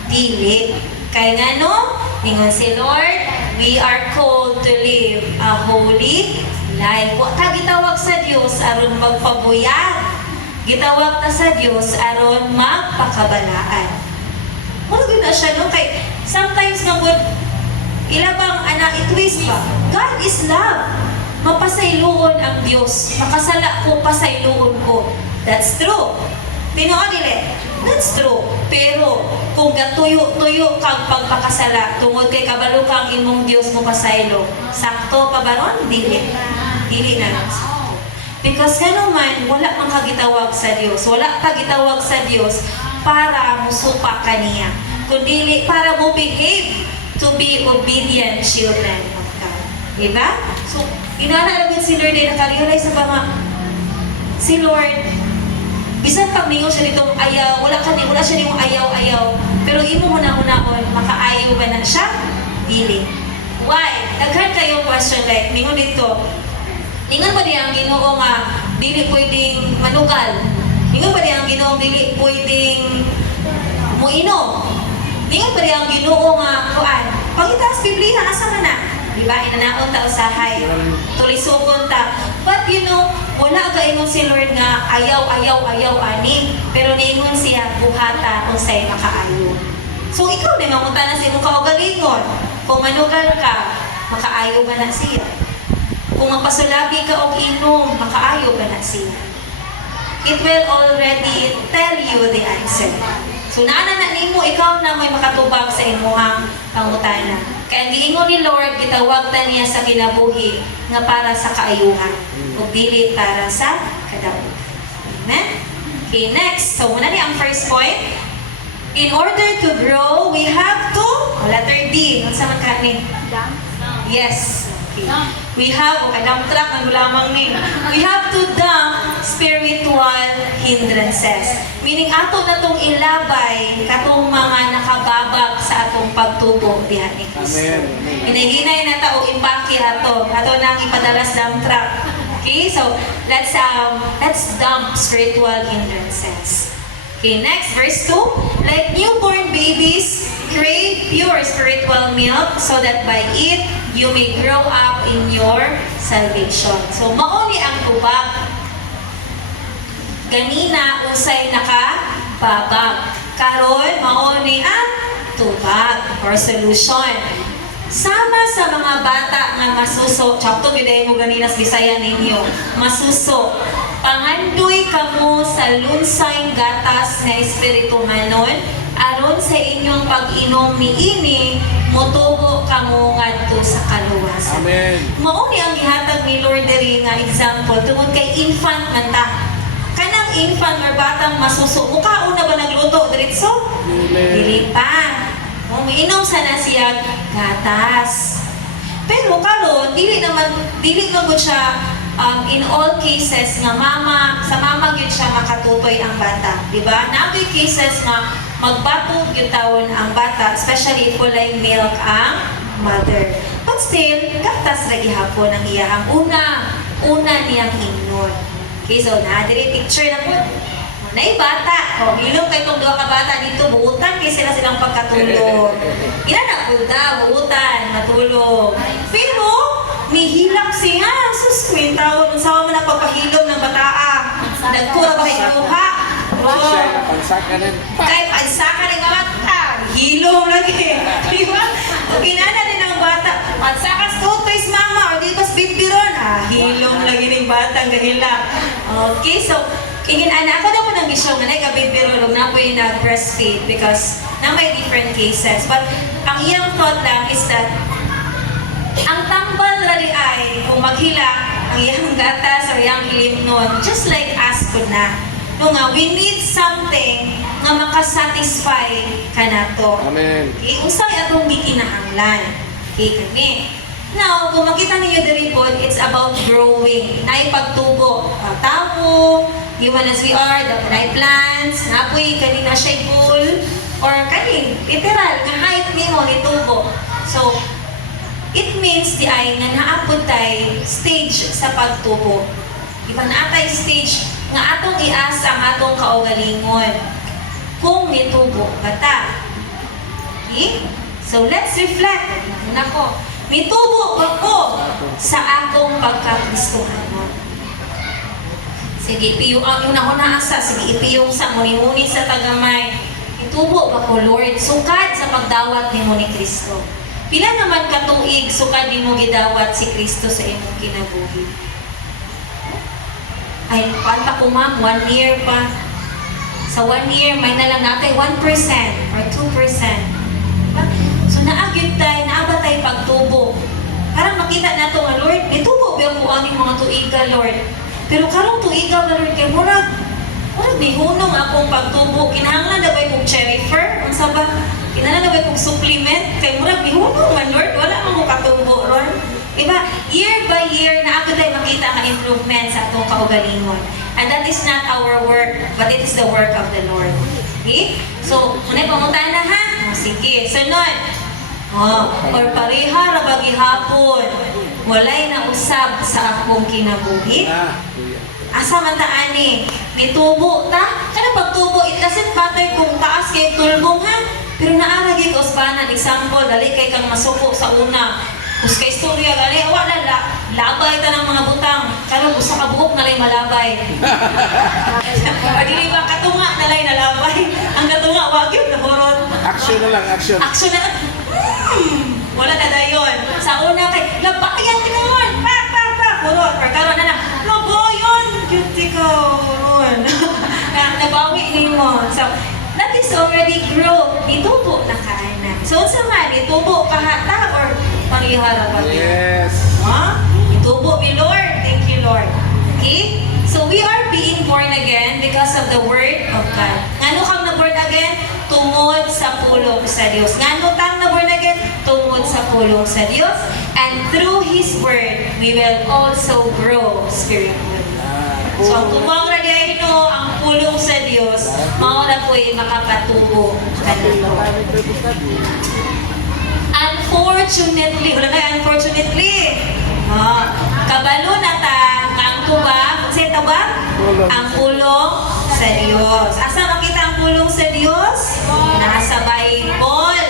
Dili. Kaya nga no, ingon si Lord, we are called to live a holy life. Wa ta gitawag sa Dios aron magpabuyag. Gitawag ta sa Dios aron magpakabalaan. Ano gina siya no? Kay sometimes nga good, ilabang itwist pa. God is love. Mapasayloon ang Dios. Makasala ko, pasayloon ko. That's true. Tinuod dili. That's true. Pero kung gatuyo-tuyo kang pagpakasala tungod kay kabalo kang imong Dios mo pasaylo, sakto pa ba ron? Dili. Dili na. Because kano man wala man kagitawag sa Dios. Wala kagitawag sa Dios para musupa kaniya. Kundi para mo behave to be obedient children of God. Diba? So, inaalagad si Lord ay nakarealize sa mga si Lord, bisan pag ningon siya dito ayaw, wala siya niyong ayaw-ayaw, pero imo mo na unahon, makaayaw ba na siya? Dili. Why? Daghan kayo question like, ningon dito, ningon ba diya ang Ginoo nga dili pwedeng manugal? Ningon ba diya ang Ginoo dili pwedeng muinom? Ningon ba diya ang Ginoo nga kuan? Pagitaas Biblia, asa man na? Diba? Inanaon ta usahay. Tulisukon ta. But you know, wala ka ingon si Lord nga ayaw ani. Pero niingon siya, buhata kung sa'y makaayo. So ikaw na mamunta na siya, mukha galingon. Kung manugal ka, makaayo ba na siya? Kung mapasulabi ka o inom, makaayo ba na siya? It will already tell you the answer. So naana na nimo, ikaw na may makatubag sa imuhang pangutana. Kaya ang giingon ni Lord, gitawag ta niya sa kinabuhi nga para sa kaayuhan o dili para sa kadabutan. Amen? Okay, next. So muna ni ang first point. In order to grow, we have to, letter D. Ano sa man kami? Yes. Okay. We have, dump truck, ang lamang ni. We have to dump spiritual hindrances. Meaning, ato na itong ilabay katong mga nakababag sa atong pagtubo dihan ni Kristo. Hinahinay na ta o impake ato. Ato nang ipadalas dump truck. Okay, so let's dump spiritual hindrances. Okay, next, verse 2. Like newborn babies, crave pure spiritual milk so that by it, you may grow up in your salvation. So, mauni ang tubag. Ganina, usay nakababag. Karon, mauni ang tubag or solution. Sama sa mga bata nga masuso, chapto giday mo ganina sa Bisaya ninyo, masuso. Pangandoy kamo sa lunsay gatas nga espiritu manon, aron sa inyong pag-inom niini motubo kamo ngadto sa kaluwasan. Amen. Mao ni ang gihatag ni Lord diri nga example tungod kay infant man ta. Kanang infant or batang masuso, mukhaon na ba nagluto diretso? Dili pa. Umiinom sana siya gatas. Pero karon dili man gud siya in all cases nga sa mama gyud siya makatutoy ang bata, di ba? Nabi cases nga magbatog gyud tawon ang bata, especially if walay milk ang mother. But still, gatas ra gihapon ang iya ang una niyang ingnon. Okay, so diri picture na po. Nay bata, ilong kay tong duha ka bata dito buutan kay sila silang pagkatulog. Ila na pud buutan, matulog. Pero mihilak siya. Sus, may tawag sa mo na pagpahilom ng bataa. Nagkura ba kayo luha? Pansakanan. Kay pansaka ng bata. Hilom lagi. Di ba? Pag inana din ang bata, pansakas tutoys mama or di bas bitbiron. Hilom lagi ng bata ang gahilak. Okay, so ako na po ng gisyon na nagabitbiron na po yung nag-breastfeed because na may different cases. But ang iyang thought lang is that ang tambal rali ay kung maghila ang iyang gatas or iyang hilimnon, just like us po na. No nga, we need something nga makasatisfy ka na to. Amen. Okay, usay atong bikinahanglan. Okay, kami. Now, kung makita ninyo the report, it's about growing. Naipagtubo. Tao, human as we are, the plants, napoy, kanina siya goal, or kanin, literal, nga height nimo ni tubo. So, it means di ay nga naapod tay stage sa pagtubo. Iba na atay stage nga atong iasa ang atong kaugalingon kung mitubo bata. Okay? So let's reflect. Nako, mitubo ba ko sa akong pagkakristohanon? Sige, ipiyong ang una-una asa. Sige, ipiyong sa muni-muni sa tagamay. Mitubo ba ko, Lord? Sukad sa pagdawat ni mo ni Kristo. Pila naman katuig sukad mo gidawat si Kristo sa imong kinabuhi? Ay, panta ko ma'am, 1 year pa. Sa 1 year, may nalang natin 1% or 2%. Diba? So naagyod tayo, naaba tayo pagtubo. Parang makita na ito nga, Lord, nitubo ba mo ang mga tuiga, Lord? Pero karong tuiga ba, Lord, kay murag nihunong akong pagtubo. Kinahanglan na ba yung cherry fur? Ang saba? Kinahanglan na ba yung supplement? Kay murag nihunong man, Lord, wala mo katubo, Lord. Diba? Year by year, na ako tayo makita ang improvement sa atong kaugalingon. And that is not our work, but it is the work of the Lord. Okay? So, muna pamuntahan na ha? Sige, sunod. Or pareha ra ba gihapon, walay na usab sa akong kinabuhi. Asa man ta ani? Nitubo ta? Kana pagtubo, it doesn't matter kung taas kay tulbong ha? Pero naara gyud usbanan, example, dali kay kang masuko sa una. Kus kay istorya gani, wala labay ta ng mga butang. Karon usa ka buhok na lay malabay. Dili ba katunga na lay nalabay? Ang katunga wa gyud nahurot. Action na lang, action. Action na. Wala na dayon. Sa una kay labayan ti karon. Pa. Hurot. Pero karon na lang. Labayan gyud ti karon. Nabawi nimo. So that is already growth. Itubo na kaanan. So sa man itubo kahata or pangyahara ba? Yes. Ha? Itubo mi Lord. Thank you Lord. Okay? So we are being born again because of the word of God. Ngano kang na born again? Tungod sa pulong sa Dios. Ngano tang na born again? Tungod sa pulong sa Dios. And through His word, we will also grow spiritually. So ang tumang radya ito, ang pulong sa Dios, mauna po'y makapatubo kanito. Unfortunately, wala na unfortunately, kabalo na ta, ang tuba, kasi taba? Ang pulong sa Diyos. Asa makita ang pulong sa Diyos? Nasa Bible.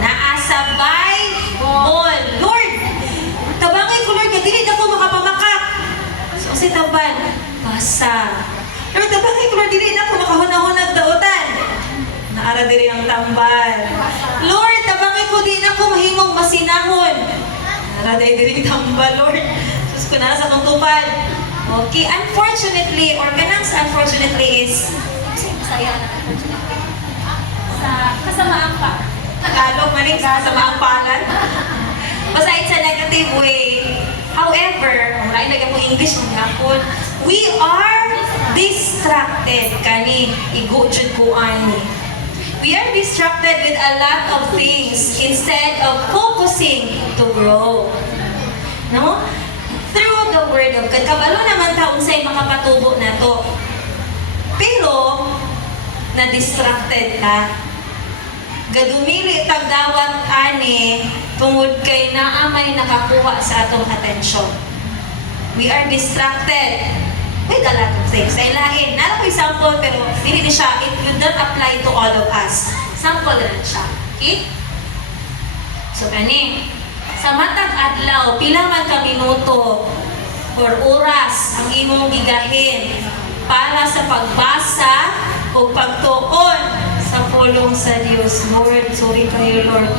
Nasa Bible. Lord, tabangay ko Lord, dili na ko makapamakat. So si taban, basa. Lord, tabangay ko Lord, dili na ko makahunahunag dautan. Naara diri ang tambal. Lord, tabangay ko din ako mahimong masinahon. Naara diri tambal, Lord. Sus ko na sa kong tupad. Okay, unfortunately, or kanang sa unfortunately is, saya na unfortunately. sa kasamaan pa. Tagalog maning sa mga palan. Basta it's a negative way. However, maraming lagyan mo English ng hapon, we are distracted kani igujud ko ani. We are distracted with a lot of things instead of focusing to grow. No? Through the word of God. Kabalo naman taon sa'y makapatubo na to. Pero, na-distracted ka. Gadumili tagdawat ani tungod kay naamay nakakuha sa atong atensyon. We are distracted with a lot of things. Ay lain. Nala ko example pero hindi siya, it would not apply to all of us. Sample lang siya. Okay? So kani, sa matag adlaw, pila man ka minuto or oras ang imong gigahin para sa pagbasa o pagtuon sa pulong sa Diyos. Lord, sorry kayo, Lord.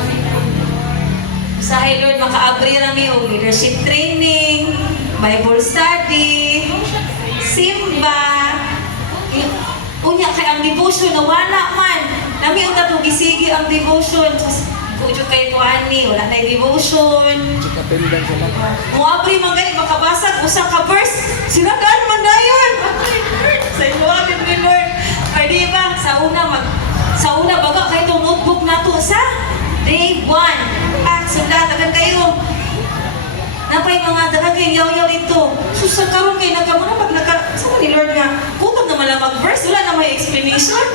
Usahay, Lord, makaabri rami o leadership training, Bible study, simba, unya kay ang devotion na wala man. Nami ang tatong ang devotion. Kujo kay Tuani, wala na devotion. Chikapendan sila. Muabri man gani makabasa usa ka verse. Sinagaan man dayon. Sa iluwagin ni Lord. Ay di ba sa una baga kay tong notebook nato sa day 1. Sundatagan kayo. Napay mga dagan kay yaw-yaw ito. Susa karon kay nagkamuna pag sa ni Lord nga. Kutog na malamang verse, wala na may explanation.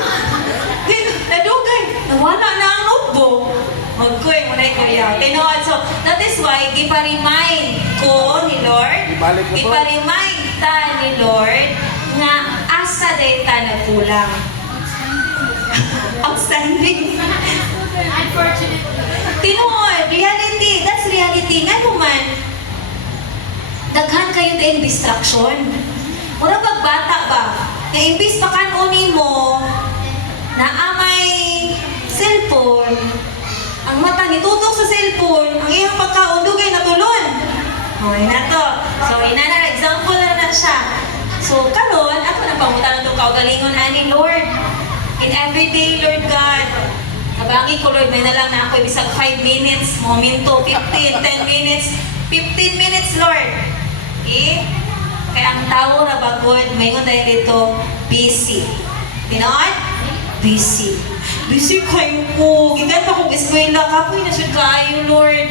Then nadugay, nawala na ang notebook. Magkoy mo na ikaw. Tinood. So, that is why, gipa-remind ko ni Lord, Ibalik na po. gipa-remind ta ni Lord, nga asa day ta nagkulang. Outstanding. Unfortunately. Tinood, reality. That's reality. Nga naman, daghan kayo din distraction. Muna pagbata ba, na imbis pakanunin mo, na amay cellphone, ang mata nitutok sa cellphone, ang iyang pagkaundugay natulon. Okay na to. So, inana, example na siya. So, karon ako na pangutan itong kaugalingon ani Lord. In everyday, Lord God, kabangi ko, Lord, may na lang na ako, bisag 5 minutes, momento, 15, 10 minutes, 15 minutes, Lord. Okay? Kaya ang tao na bagod, mayroon dahil dito, busy. Tinood? Busy. Busy kayo po. Gigan pa kong eskwela. Kapoy na siya kayo, Lord.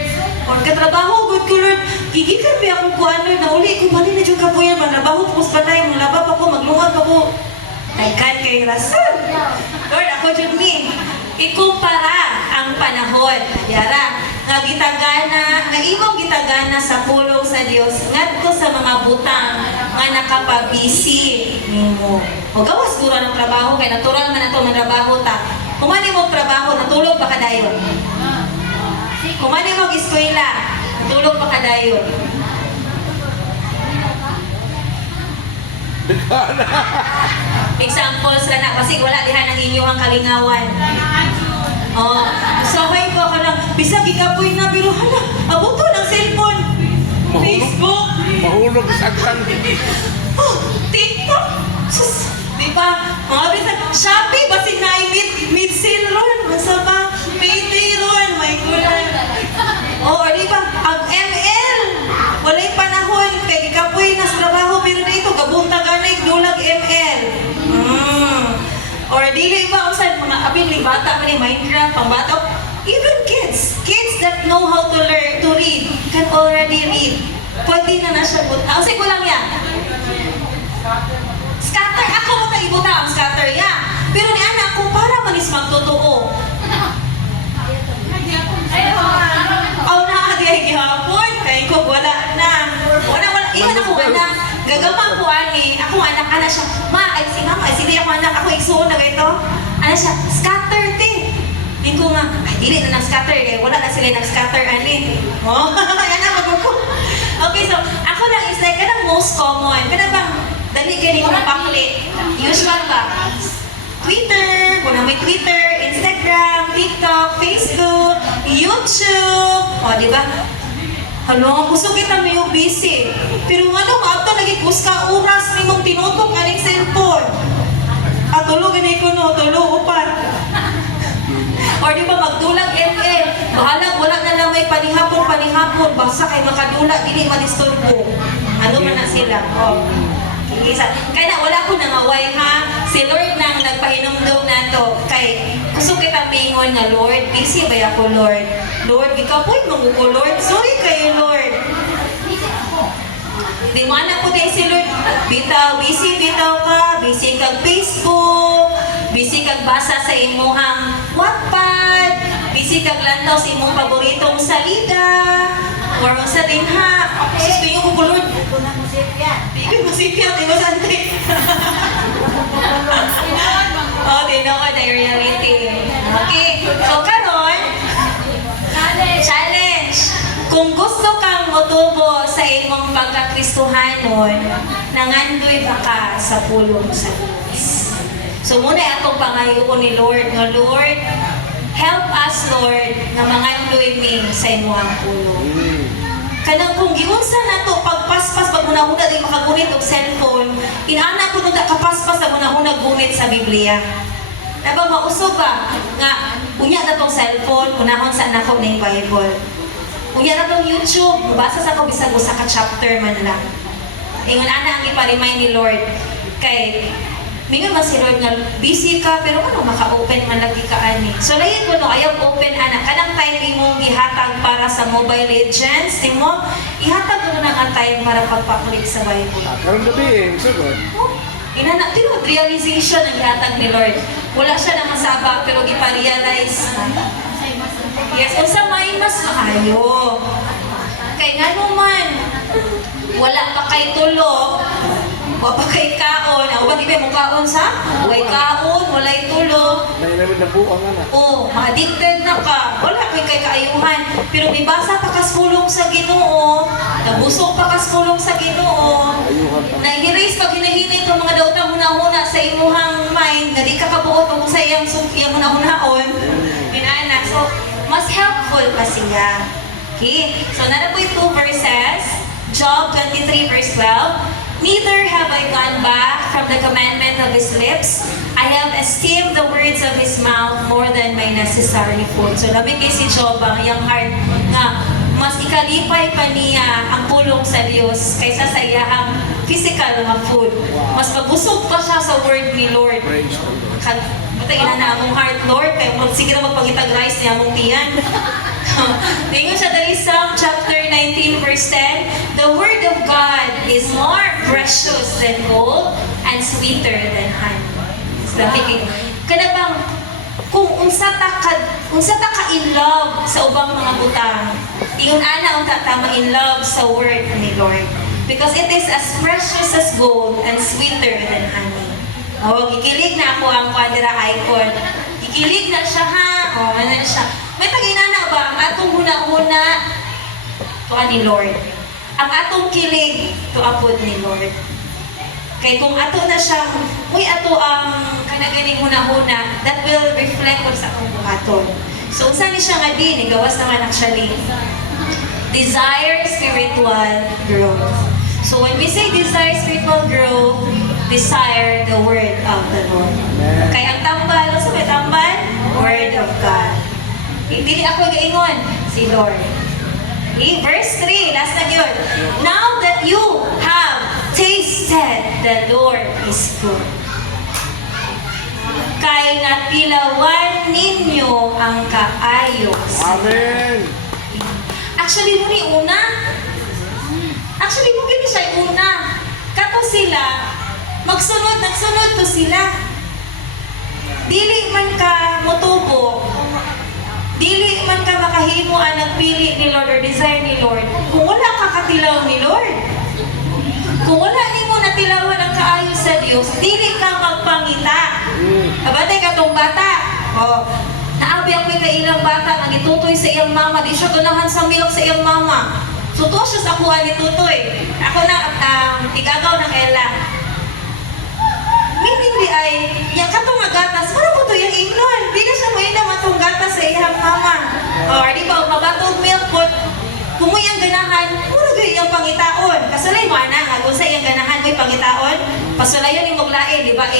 Or katrabaho, good ko, Lord. Gigikan pa akong kuhan, Lord. Nauli ko, mali na dyan kapoy yan. Maglabaho po sa patay. Maglaba pa ko, maglungag pa ko. Nagkan kay rason. Lord, ako dyan ni. Ikumpara ang panahon. Yara, nga gitagana, nga imong gitagana sa pulong sa Dios ngadto sa mga butang nga nakapabisi nimo. O gawas dura ng trabaho kay natural man ato man trabaho ta. Kumani mo trabaho natulog pa kadayon. Kumani mo eskwela, natulog pa kadayon. Examples na kasi wala diha nang inyong kalingawan. Oh, sahay ko ka lang, bisag ikapoy na, pero hala, abuto ng cellphone. Facebook. Mahulog sa agtan. Oh, TikTok. Sus, di ba? Mga bisag, Shopee, basig na mid-sale ron. Masa ba? Payday ron, my God. Oh, di ba? Ang ML. Walay panahon, kay ikapoy na sa trabaho, pero dito, gabunta ganay, dulag ML. Or dili ba usan mga abili bata pa ni Minecraft pambata, even kids that know how to learn to read can already read. Pwede na siya buta. Kasi ko lang yan. Scatter ako mo ta ibuta ang scatter ya. Pero ni anak ko para manis magtotoo. Aw na adi gihapon kay ko wala na. Wala iwan ako anak. Gagamang ko ani, ako anak ana siya. Ma, ay si mama, ay sige ako anak, ako igsuon na ito. Ano siya, scatter te. Din ko nga, ay dili na nag-scatter eh, wala na sila nag-scatter ani. Oh, yan na magbuko. Okay, so ako lang is like kanang most common. Kana bang dali gani ko mapakli. Usual ba? Twitter, kung na may Twitter, Instagram, TikTok, Facebook, YouTube. O, di ba? Ano, gusto kita may busy. Pero nga daw, maabta nagigos ka oras ni mong tinutok aning cellphone. At tulog ganay ko no, tulog upat. Bahala, wala na lang may panihapon, basta kay makadula, dili madisturbo. Ano man na sila? Oh. Isa. Kaya na, wala ko nangaway ha. Si Lord nang nagpahinumdum na to. Kay, gusto kita mingon nga, Lord, busy ba ako, Lord? Lord, ikaw po'y manguko, Lord. Sorry kayo, Lord. Di mana po din si Lord. Busy bitaw ka. Busy kag Facebook. Busy kag basa sa imuhang Wattpad. Busy kag lantaw sa imong paboritong salida. Or sa din ha. Sus, kayo ko, Lord. Ito na musipya. Hindi mo sipya, di mo sante. Oh, di na ko, the reality. Okay, so karon, challenge. Kung gusto kang motubo sa imong pagkakristohanon, nangandoy ba ka sa pulong sa Diyos? So muna atong pangayoon ni Lord, nga Lord, help us, Lord, na mangandoy mi sa imong pulong. Kanang kung giunsa na to, pagpaspas, pag hunahuna din makagunit og cellphone, inaana ko nung kapaspas na hunahuna gunit sa Biblia. Diba, mausog ba? Nga, unya na tong cellphone, unahon sa anak ko na yung Bible. Unya na tong YouTube, basa sa ko bisag usa ka chapter man lang. Ingon ana ang ipa-remind ni Lord. Kay, mingon man si Lord nga, busy ka, pero ano, maka-open man lagi ka ani. So, layin ko no, ayaw open ana. Kanang time imong gihatag para sa Mobile Legends, di mo, ihatag ko na ang time para pagpakulit sa Bible. Karong gabi eh, sagot. Oh, inana, tino, realization ang ihatag ni Lord. Wala siya naman sabak, pero ipa-realize na. Yes, unsa may mas maayo. Kay nga naman, wala pa kay tulo, wala pa kay kaon. Ako ba di ba mo kaon sa? Way kaon, walay tulo. May namin na buang na. Oh, ma-addicted na ka. Wala kay kaayuhan. Pero may basa pa kasulong sa Ginoo. Nabusog pa kasulong sa Ginoo. Ayuhan pa. Na-erase pag hinahinay itong mga daotang huna-huna sa imuhang mind na di ka kabuot kung sa iyang huna-hunaon. Inana. So, mas helpful pa siya. Okay? So, nana po yung 2 verses. Job 23 verse 12. Neither have I gone back from the commandment of his lips. I have esteemed the words of his mouth more than my necessary food. So, lamig kay si Job ang iyang heart nga mas ikalipay pa niya ang pulong sa Diyos kaysa sa iyang physical na food. Mas mabusog pa siya sa word ni Lord. Praise the Lord. Matay na among heart, Lord, kaya sige na magpangitag rice niya among tiyan. Tingnan siya dali Psalm chapter 19 verse 10. The word of God is more precious than gold and sweeter than honey. Sabi kada bang kung unsa ta ka in love sa ubang mga butang, ingon ana unta tama in love sa word ni Lord. Because it is as precious as gold and sweeter than honey. Oh, gikilig na ako ang kwadra icon. Gikilig na siya ha. Oh, ano na siya. May taginana ba ang atong huna-huna to ni Lord? Ang atong kilig to apod ni Lord. Kay kung ato na siya, uy ato ang kanaganing huna-huna, that will reflect on sa akong buhaton. So, unsa ni siya nga din, gawas naman actually. Desire spiritual growth. So, when we say desire spiritual growth, desire the word of the Lord. Kaya ang tambal, ano sabi tambal? Word of God. Hindi ako gaingon, si Lord. Okay, verse 3, last na yun. Now that you have tasted the Lord is good. Kay natilawan ninyo ang kaayos. Amen. Actually, muni una. Actually, mo gini siya una. Kato sila, nagsunod to sila. Dili man ka motubo, dili man ka makahimo ang nagpili ni Lord or desire ni Lord, kung wala ka katilaw ni Lord. Kung wala ni mo natilawan ang kaayos sa Diyos, dili ka magpangita. Kabatay ka tong bata. Oh, naabi ako kay ilang bata, nagitutoy sa iyang mama, di siya ganahan sa milk sa iyang mama. Suto siya sa kuha ni Tutoy. Ako na, igagaw ng Ella. Meaning di ay, yung katong nga gatas, wala mo to yung ignon. Di na siya mo inaman tong gatas sa iyang mama. Or di ba, mabatog milk po, kumuyang ganahan, muna gawin yung pangitaon. Kasulay mo, ana, nga, kung sa iyang ganahan, may pangitaon, pasulayan yung maglain, di ba,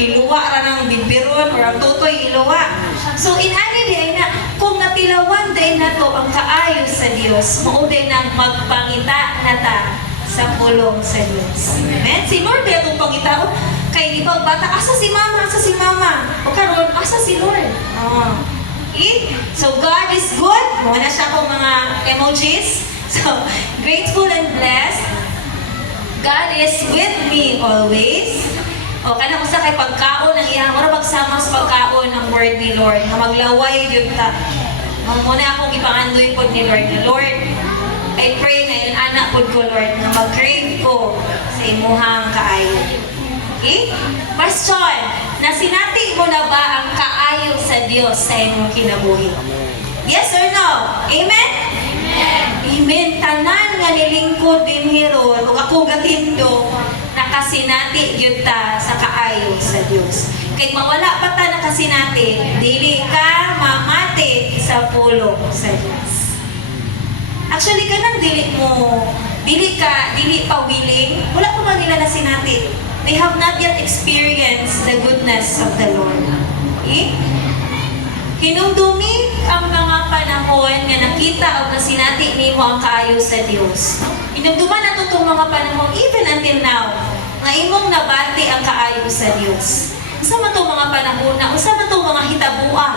iluwa ra ng bibiron or ang Tutoy iluwa. So, in ani di ay na, kung tilawan din nato ang kaayo sa Dios, mao din ang magpangita nata sa pulong sa Dios. Amen. Si Lord ay atong pangita. Kay iba bata, asa si mama, asa si mama. O karon, asa si Lord. So God is good. Muna siya akong mga emojis. So, grateful and blessed. God is with me always. O, kanang usa kay pagkaon ng iyang, mura magsama sa pagkaon ng word ni Lord, na maglaway yun ta. Muna akong ipangandoy po ni Lord na, Lord, I pray na yun, anak po ko, Lord, na mag-crave ko sa imuhang kaayo. Okay? Question, nasinati mo na ba ang kaayo sa Diyos sa imong kinabuhi? Yes or no? Amen? Amen. Tanan nga nilingkod din hiron ug ako gatindo nakasinati gyud ta sa kaayo sa Dios. Kay mawala pa ta nakasinati, dili ka mamati sa pulong sa Dios. Actually kanang dili pa willing, wala pa man nila nasinati. They have not yet experienced the goodness of the Lord. Okay? Hinumdumi ang mga panahon nga nakita o nasinati nimo ang kaayo sa Dios. Hinumduman nato itong mga panahon, even until now, nga imong nabati ang kaayo sa Dios. Unsa man itong mga panahon na, unsa man itong mga hitabua,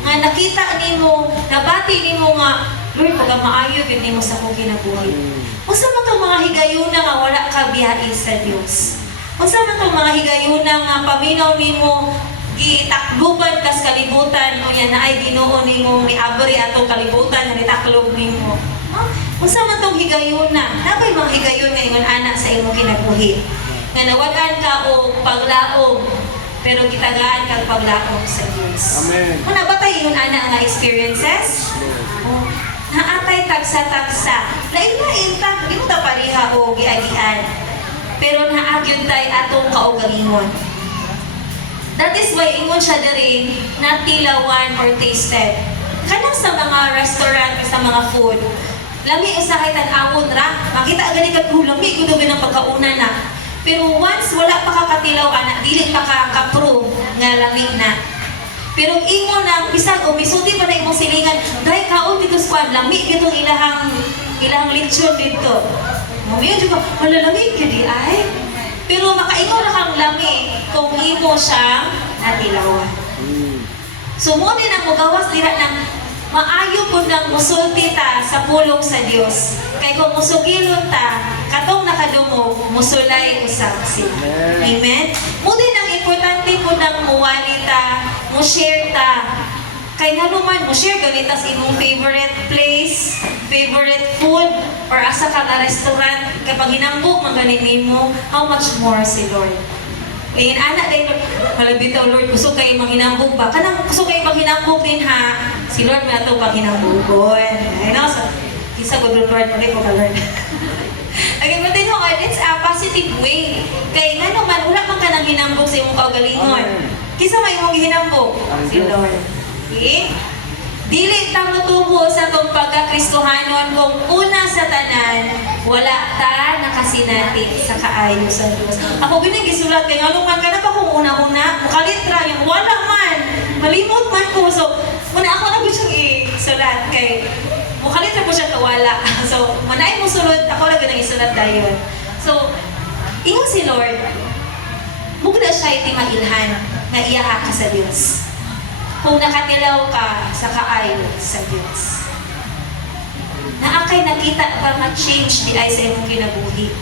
nga nakita nimo, nabati nimo nga, Lord, pag maayo yun nimo sa kong kinabuhi. Unsa man itong mga higayuna nga wala ka biyahe sa Dios. Unsa man itong mga higayuna nga paminaw nimo, gitakluban kas kalibutan mo yan na ay Ginoo nimo miabri atong kalibutan nga nitaklob nimo. Unsa man tong higayuna? Napay mga higayon nga ingon ana sa imong kinabuhi. Nga nawagan ka og paglaom pero gitagaan kag paglaom sa Dios. Amen. Una ba tayo ingon ana nga experiences? Naatay tagsa-tagsa. Lain-lain ta, di mo ta pariha o giagian. Pero naagyon tay atong kaugalingon. That is why ingon siya diri natilawan or tasted. Kanang sa mga restaurant o sa mga food, lami usahay tan-awon ra, makita gani kag lami gud ng pagkauna na. Pero once wala pa kakatilaw ana, dili pa ka-prove nga lami na. Pero ingon nang bisan o bisulti pa na imong silingan, dai kaon dito sa lami gitong ilahang lechon dito. Mamiyo jud ko, malalami kadi ay. Pero makaingon na kang lami kung imo siyang natilawan. So mo din ang mugawas dira ng maayo po ng musulti ta sa pulong sa Dios. Kay kung musugilon ta, katong nakadungog, musulay usab sila. Amen? Mo din ang importante po ng muwali ta, mo-share ta. Kay nga naman, mo-share ganita sa imong favorite place, favorite food, or asa ka na restaurant, kapag hinambog, maganin mo, how much more si Lord. Kaya anak tayo, malabitaw Lord, gusto kayo maghinambog ba? Kanang gusto kayo maghinambog din ha, si Lord may atong paghinambogon. Ay no, so, isa ko Lord, mali ko ka Lord. Okay, but then it's a positive way. Kaya nga naman, wala man ka nang hinambog sa imong kaugalingon. Kisa may imong hinambog? Si Lord. Okay? Dili ta motubo sa tong pagkakristohanon kung una sa tanan wala ta nakasinati sa kaayo sa Dios. Ako gini gisulat kay ngaluman kana pa kung una-una mukalitra yung wala man malimot man ko so muna ako na gusto isulat kay mukalitra ko siya wala. So manay mo sulod ako lang ganang isulat dayon. So ingon si Lord mugna siya iti mailhan nga iyaha ka sa Dios. Kung nakatilaw ka sa kaayo sa Diyos. Naakay nakita pa nga change di ay sa imong kinabuhi.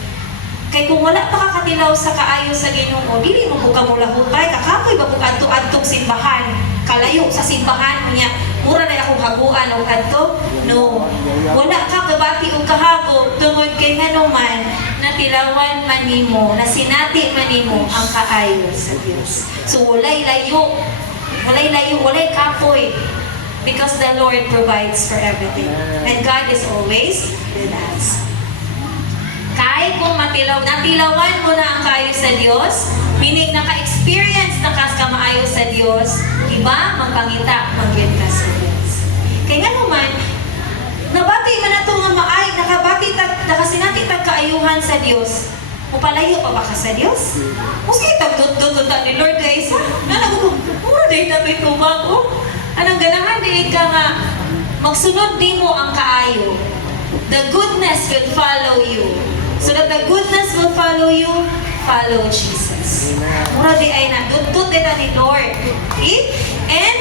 Kay kung wala pa kakatilaw sa kaayo sa Ginoo, dili mo buka mula hutay, kakapoy ba buka adto-adtong simbahan, kalayo sa simbahan niya, mura na akong haguan o adto? No. Wala ka kabati o kahagog, tungod kay nanuman, natilawan man nimo, nasinati man nimo ang kaayo sa Diyos. So walay layo, walay kapoy. Because the Lord provides for everything. And God is always with us. Kahit kung natilawan mo na ang kayo sa Diyos, meaning naka-experience na kas ka maayo sa Diyos, iba, magpangita, mag-get ka sa Diyos. Kaya nga naman, nabati man na ito nga maay, nakasinati kaayuhan sa Diyos. Upalayo pa ba ka sa Diyos? Muski tagdudunta ni Lord guys. Nanagugo, mura dahil na may tubag. Anong ganahan, di ka nga magsunod nimo ang kaayo. The goodness will follow you. So that the goodness will follow you, follow Jesus. Mura di ay nadudtod din ni Lord. Okay? And,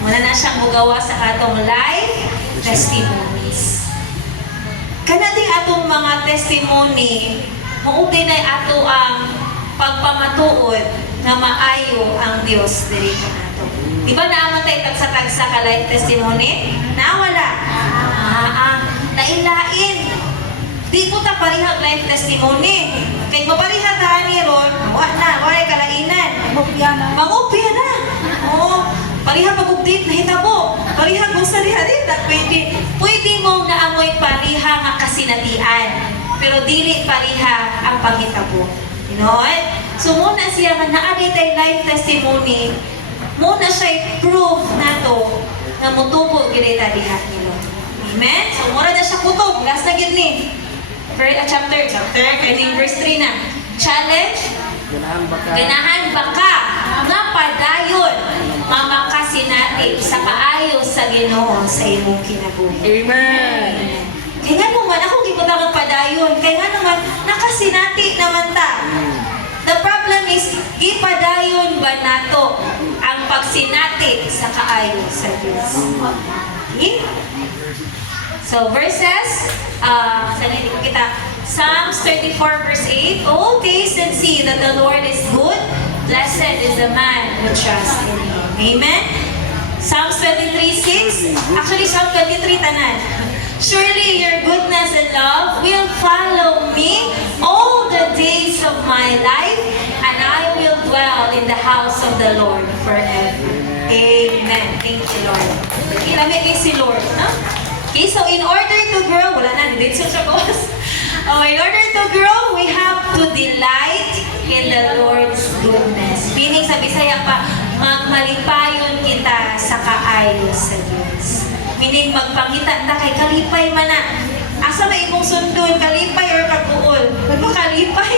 muna na siyang mugawa sa atong life testimonies. Kana di atong mga testimony, maupay na ato ang pagpamatuod na maayo ang Dios diri kanato. Di ba naamatay tagsa-tagsa ka life testimony? Nawala. Nailain. Di po ta parihag life testimony. Kaya mapariha ta ni ron, wala kalainan. Mangupya na. Oo. Pariha pag-update na hitabo. Pariha kung sa diha-dita. Pwede mong naamoy pariha nga kasinatian. Pero dili pariha ang paghitabo. You know what? So muna siya nga naari tay life testimony. Muna siya proof na to na mutubo gili ta diha nilo. Amen? So mura na siya kutob. Last na gid ni. Chapter, kaya verse 3 na. Challenge, ganahan ba ka nga padayon mamakasinati sa kaayo sa Ginoo sa imong kinabuhi. Amen. Kaya nga naman, akong gibutang padayon. Kaya nga naman, nakasinati naman ta. The problem is, ipadayon ba nato ang pagsinati sa kaayo sa Diyos? Okay? So, verses, saan hindi ko kita? Psalms 34 verse 8, Oh, taste and see that the Lord is good. Blessed is the man who trusts in Him. Amen? Psalms 23:6. Actually, Psalm 23 tanan. Surely your goodness and love will follow me all the days of my life, and I will dwell in the house of the Lord forever. Amen. Thank you, Lord. Ilamig kayo si Lord. No? Okay, so in order to grow, wala na, dito siya boss. In order to grow, we have to delight in the Lord's goodness. Meaning sa Bisaya pa, magmalipayon kita sa kaayo sa Diyos. Meaning magpangita ta kay kalipay man na. Asa may imong sundon, kalipay or kaguol? Kalipay.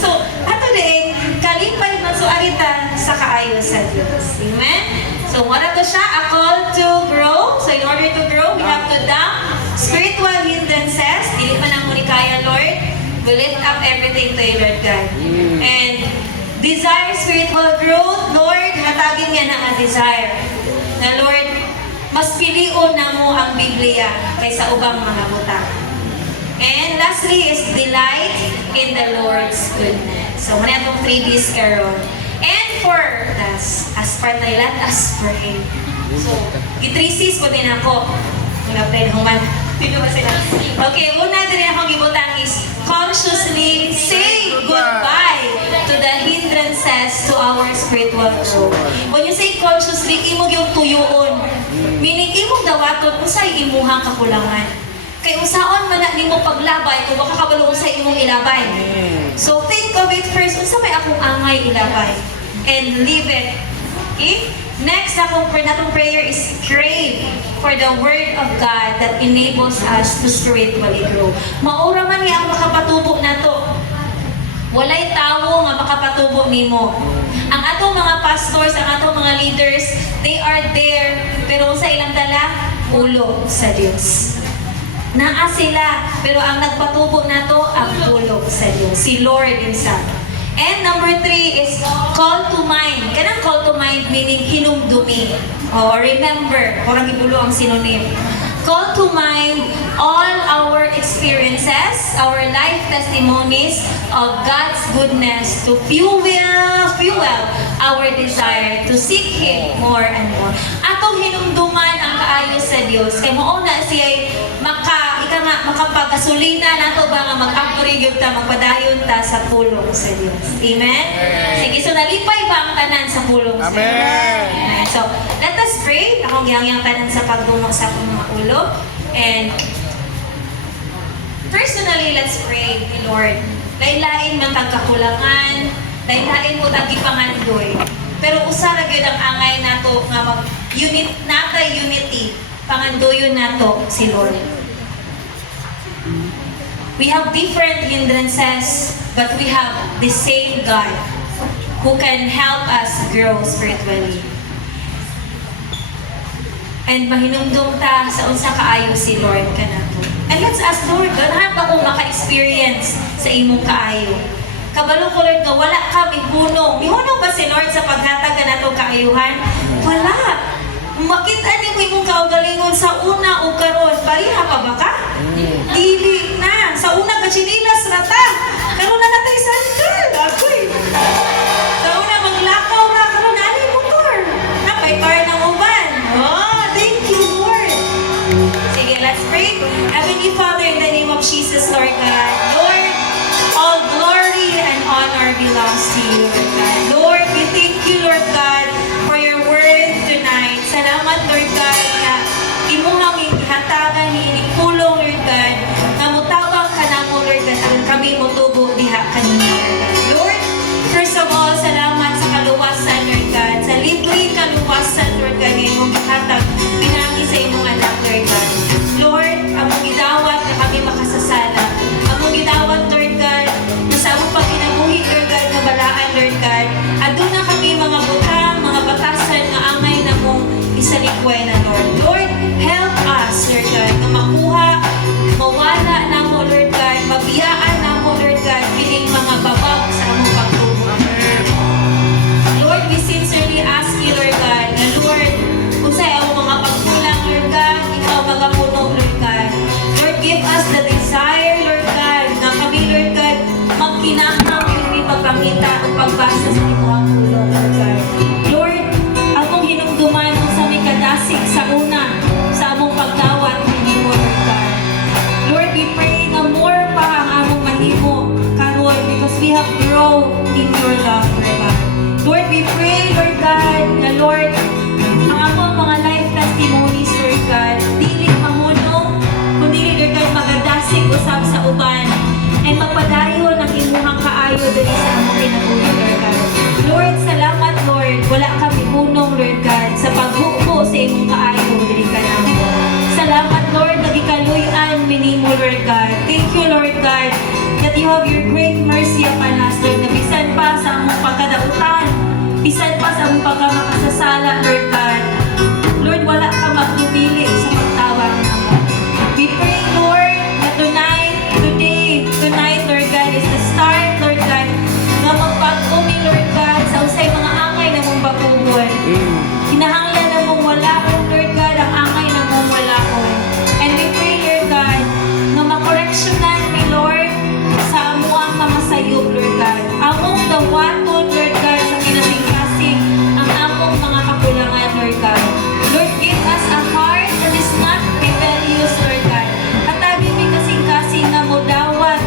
So, ato din, kalipay man so arita sa kaayo sa Diyos. Amen? So, what to siya? A call to grow. So, in order to grow, we have to dump spiritual hindrances. Dili man ang muni kaya, Lord. We lift up everything to you, Lord God. And desire spiritual growth, Lord, hatagin niya na ang desire. Na, Lord, mas pilion na mo ang Biblia kaysa ubang mga butang. And lastly is delight in the Lord's goodness. So, muna itong 3 B's karon. And for us, as part na ilan, as pray. So, yung 3 C's po din ako. Wala pa rin human. Dito ba sila? Okay, una din akong gibutang is consciously say goodbye to the hindrances to our spiritual growth. When you say consciously, imog yung tuyuon. Meaning, imog dawaton kung sa'y imuhang kakulangan. Kay usaon man na nimo paglabay kung baka kabalo usay imong ilabay. So think of it first, unsa may akong angay ilabay and leave it. Okay? Next akong prayer is crave for the word of God that enables us to spiritually grow. Maura man ni ang makapatubo nato. Walay tawo nga makapatubo nimo. Ang atong mga pastors, ang atong mga leaders, they are there pero sa ilang dala ulo sa Dios. Naa sila, pero ang nagpatubo na to, ang tulog sa Diyos. Si Lord Himself. And number 3 is call to mind. Kanang call to mind meaning hinumdumi. O remember, kurang ibulo ang synonym. Call to mind all our experiences, our life testimonies of God's goodness to fuel our desire to seek Him more and more. Atong hinumduman ang kaayo sa Diyos. Kaya mauna siya makapagasolina nato ba nga mag-upgrade ta, magpadayon ta sa pulong sa Diyos. Amen? Sige, so nalipay ba ang tanan sa pulong sa Diyos? Amen. So, let us pray. Akong yang tanan sa pagdumong sa akong mga ulo. And personally, let's pray, Lord. Lain-lain man tagkakulangan, lain-lain mo tagipangandoy. Pero usara gyud ang angay nato nga unity, pangandoyon nato si Lord. We have different hindrances, but we have the same God who can help us grow spiritually. and mahinumdum ta sa unsa kaayo si Lord kanato. And let's ask Lord, ganahan pa kung maka-experience sa imong kaayo. Kabalo ko Lord nga wala ka mihunong. Mihunong ba si Lord sa paghatag kanatong kaayuhan? Wala. Makita ni mo imong kaugalingon sa una o karon, pariha pa ba ka? Dili na. Sa una ka chinilas rata. Karon na natay sandal. Agoy. Sa una maglakaw ra karon na ani motor. Napay par ng uban. Oh, thank you Lord. Sige, let's pray. Heavenly Father, in the name of Jesus, Lord God. Lord, all glory and honor belongs to you, Lord God. Lord, we thank you, Lord God, for your word tonight. Salamat, Lord God, na imuhang ihatagan, iinipulong, Lord God, na mutawag ka na mo, Lord God, aron kami mutubo diha kanina, Lord God. Lord, first of all, salamat sa kaluwasan, Lord God, sa libreng kaluwasan, Lord God, na imong ihatag, pinangi sa imong anak, Lord God. Lord, among gidawat na kami makasasala. Among gidawat, Lord God, na sa among pagkinabuhi, Lord God, na balaan, Lord God. Aduna kami mga butang, mga batasan na angay na mong isalikwe na, Lord. Lord, help us, Lord God, na makuha, mawala na mo, Lord God, mabiyaan na mo, Lord God, kining mga babag sa among pagtubo. Lord, we sincerely ask you, Lord God, na Lord, kung sa'yo ang mga pagkulang, Lord God, ikaw magapuno, Lord God. Lord, give us the desire, Lord God, na kami, Lord God, magkinahang yung pagpangita o pagbasa sa inyong tulong, Lord God. Lord, akong hinumduman kung sa may kadasig sa una, sa among pagdawat ninyo, Lord God. Lord, we pray na more pa ang among mahimo karon because we have grown in your love, Lord God. Lord, we pray, Lord God, na Lord, ang among mga life testimonies, Lord God, dili mahunong, kundi Lord God, magadasig usab sa uban, and magpadayon ang imuhang kaayo dali sa among kinabuhi, Lord God. Lord, salamat, Lord, wala kami hunong, Lord God, sa paghubo sa imong kaayo dali ka namo. Salamat, Lord, nagikaluyan minimo, Lord God. Thank you, Lord God, that you have your great mercy upon us, Lord, na bisan pa sa among pagkadautan, bisan pa sa among pagkamakasasala, Lord God. Lord, wala ka magpipili sa pagtawag namo. We pray, Lord, that tonight, Lord God, is the start, Lord God, na magpag-umi, Lord God, sa usay mga angay na mong bagugon. Kinahanglan na mong walaon, Lord God, ang angay na mong walaon. And we pray, Lord God, na makoreksyonan ni Lord sa amuang mga sayop, Lord God. Among dawaton, Lord God, sa kinasingkasing ang among mga kakulangan, Lord God. Lord, give us a heart that is not rebellious, Lord God. Katagin mi kasing-kasing na modawat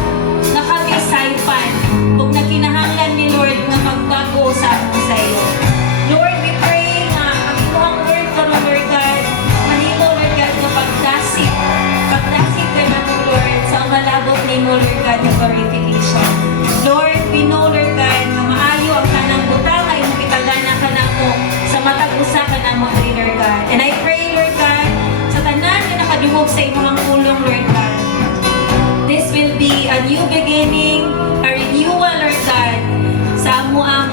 na kami saipan kung nakinahanglan ni Lord na magbago sa among sayo. Lord, we pray nga ang imuhang word ko na, Lord God, mahimo, Lord God, na pagdasig ka na mo, Lord, sa malabot ni mo, Lord God, na glorification. Lord, we know, Lord God, na maayo ang kanang butang ay makitagana ka na mo sa matag usa ka na mo, Lord God. And I pray, Lord God, sa tanan na nakadungog sa imong pulong, Lord God, this will be a new beginning, a renewal, Lord God, sa amo ang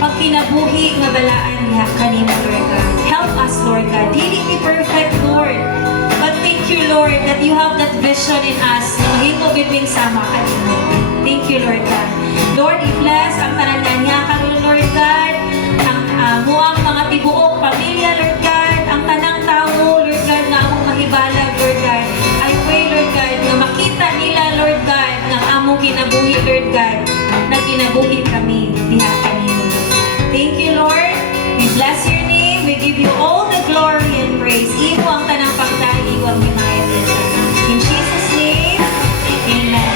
pagkinabuhi nga balaan niya kanina, Lord God. Help us, Lord God. Dili be perfect, Lord. But thank you, Lord, that you have that vision in us na mahimo bibing sama kanina. Thank you, Lord God. Lord, i-bless ang tanan niya karon, Lord God, ang muang mga tibuok pamilya, Lord God, ang tanang tao, Lord God, na among mahibalag, Lord God. I pray, Lord God, na makita nila, Lord God, ng among kinabuhi, Lord God, na kinabuhi kami diha kanino. Thank you, Lord. We bless your name. We give you all the glory and praise. Imo ang tanang pagdali, wag himayat nila. In Jesus' name, Amen.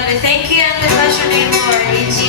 God. We thank you and we bless your name, Lord. In Jesus'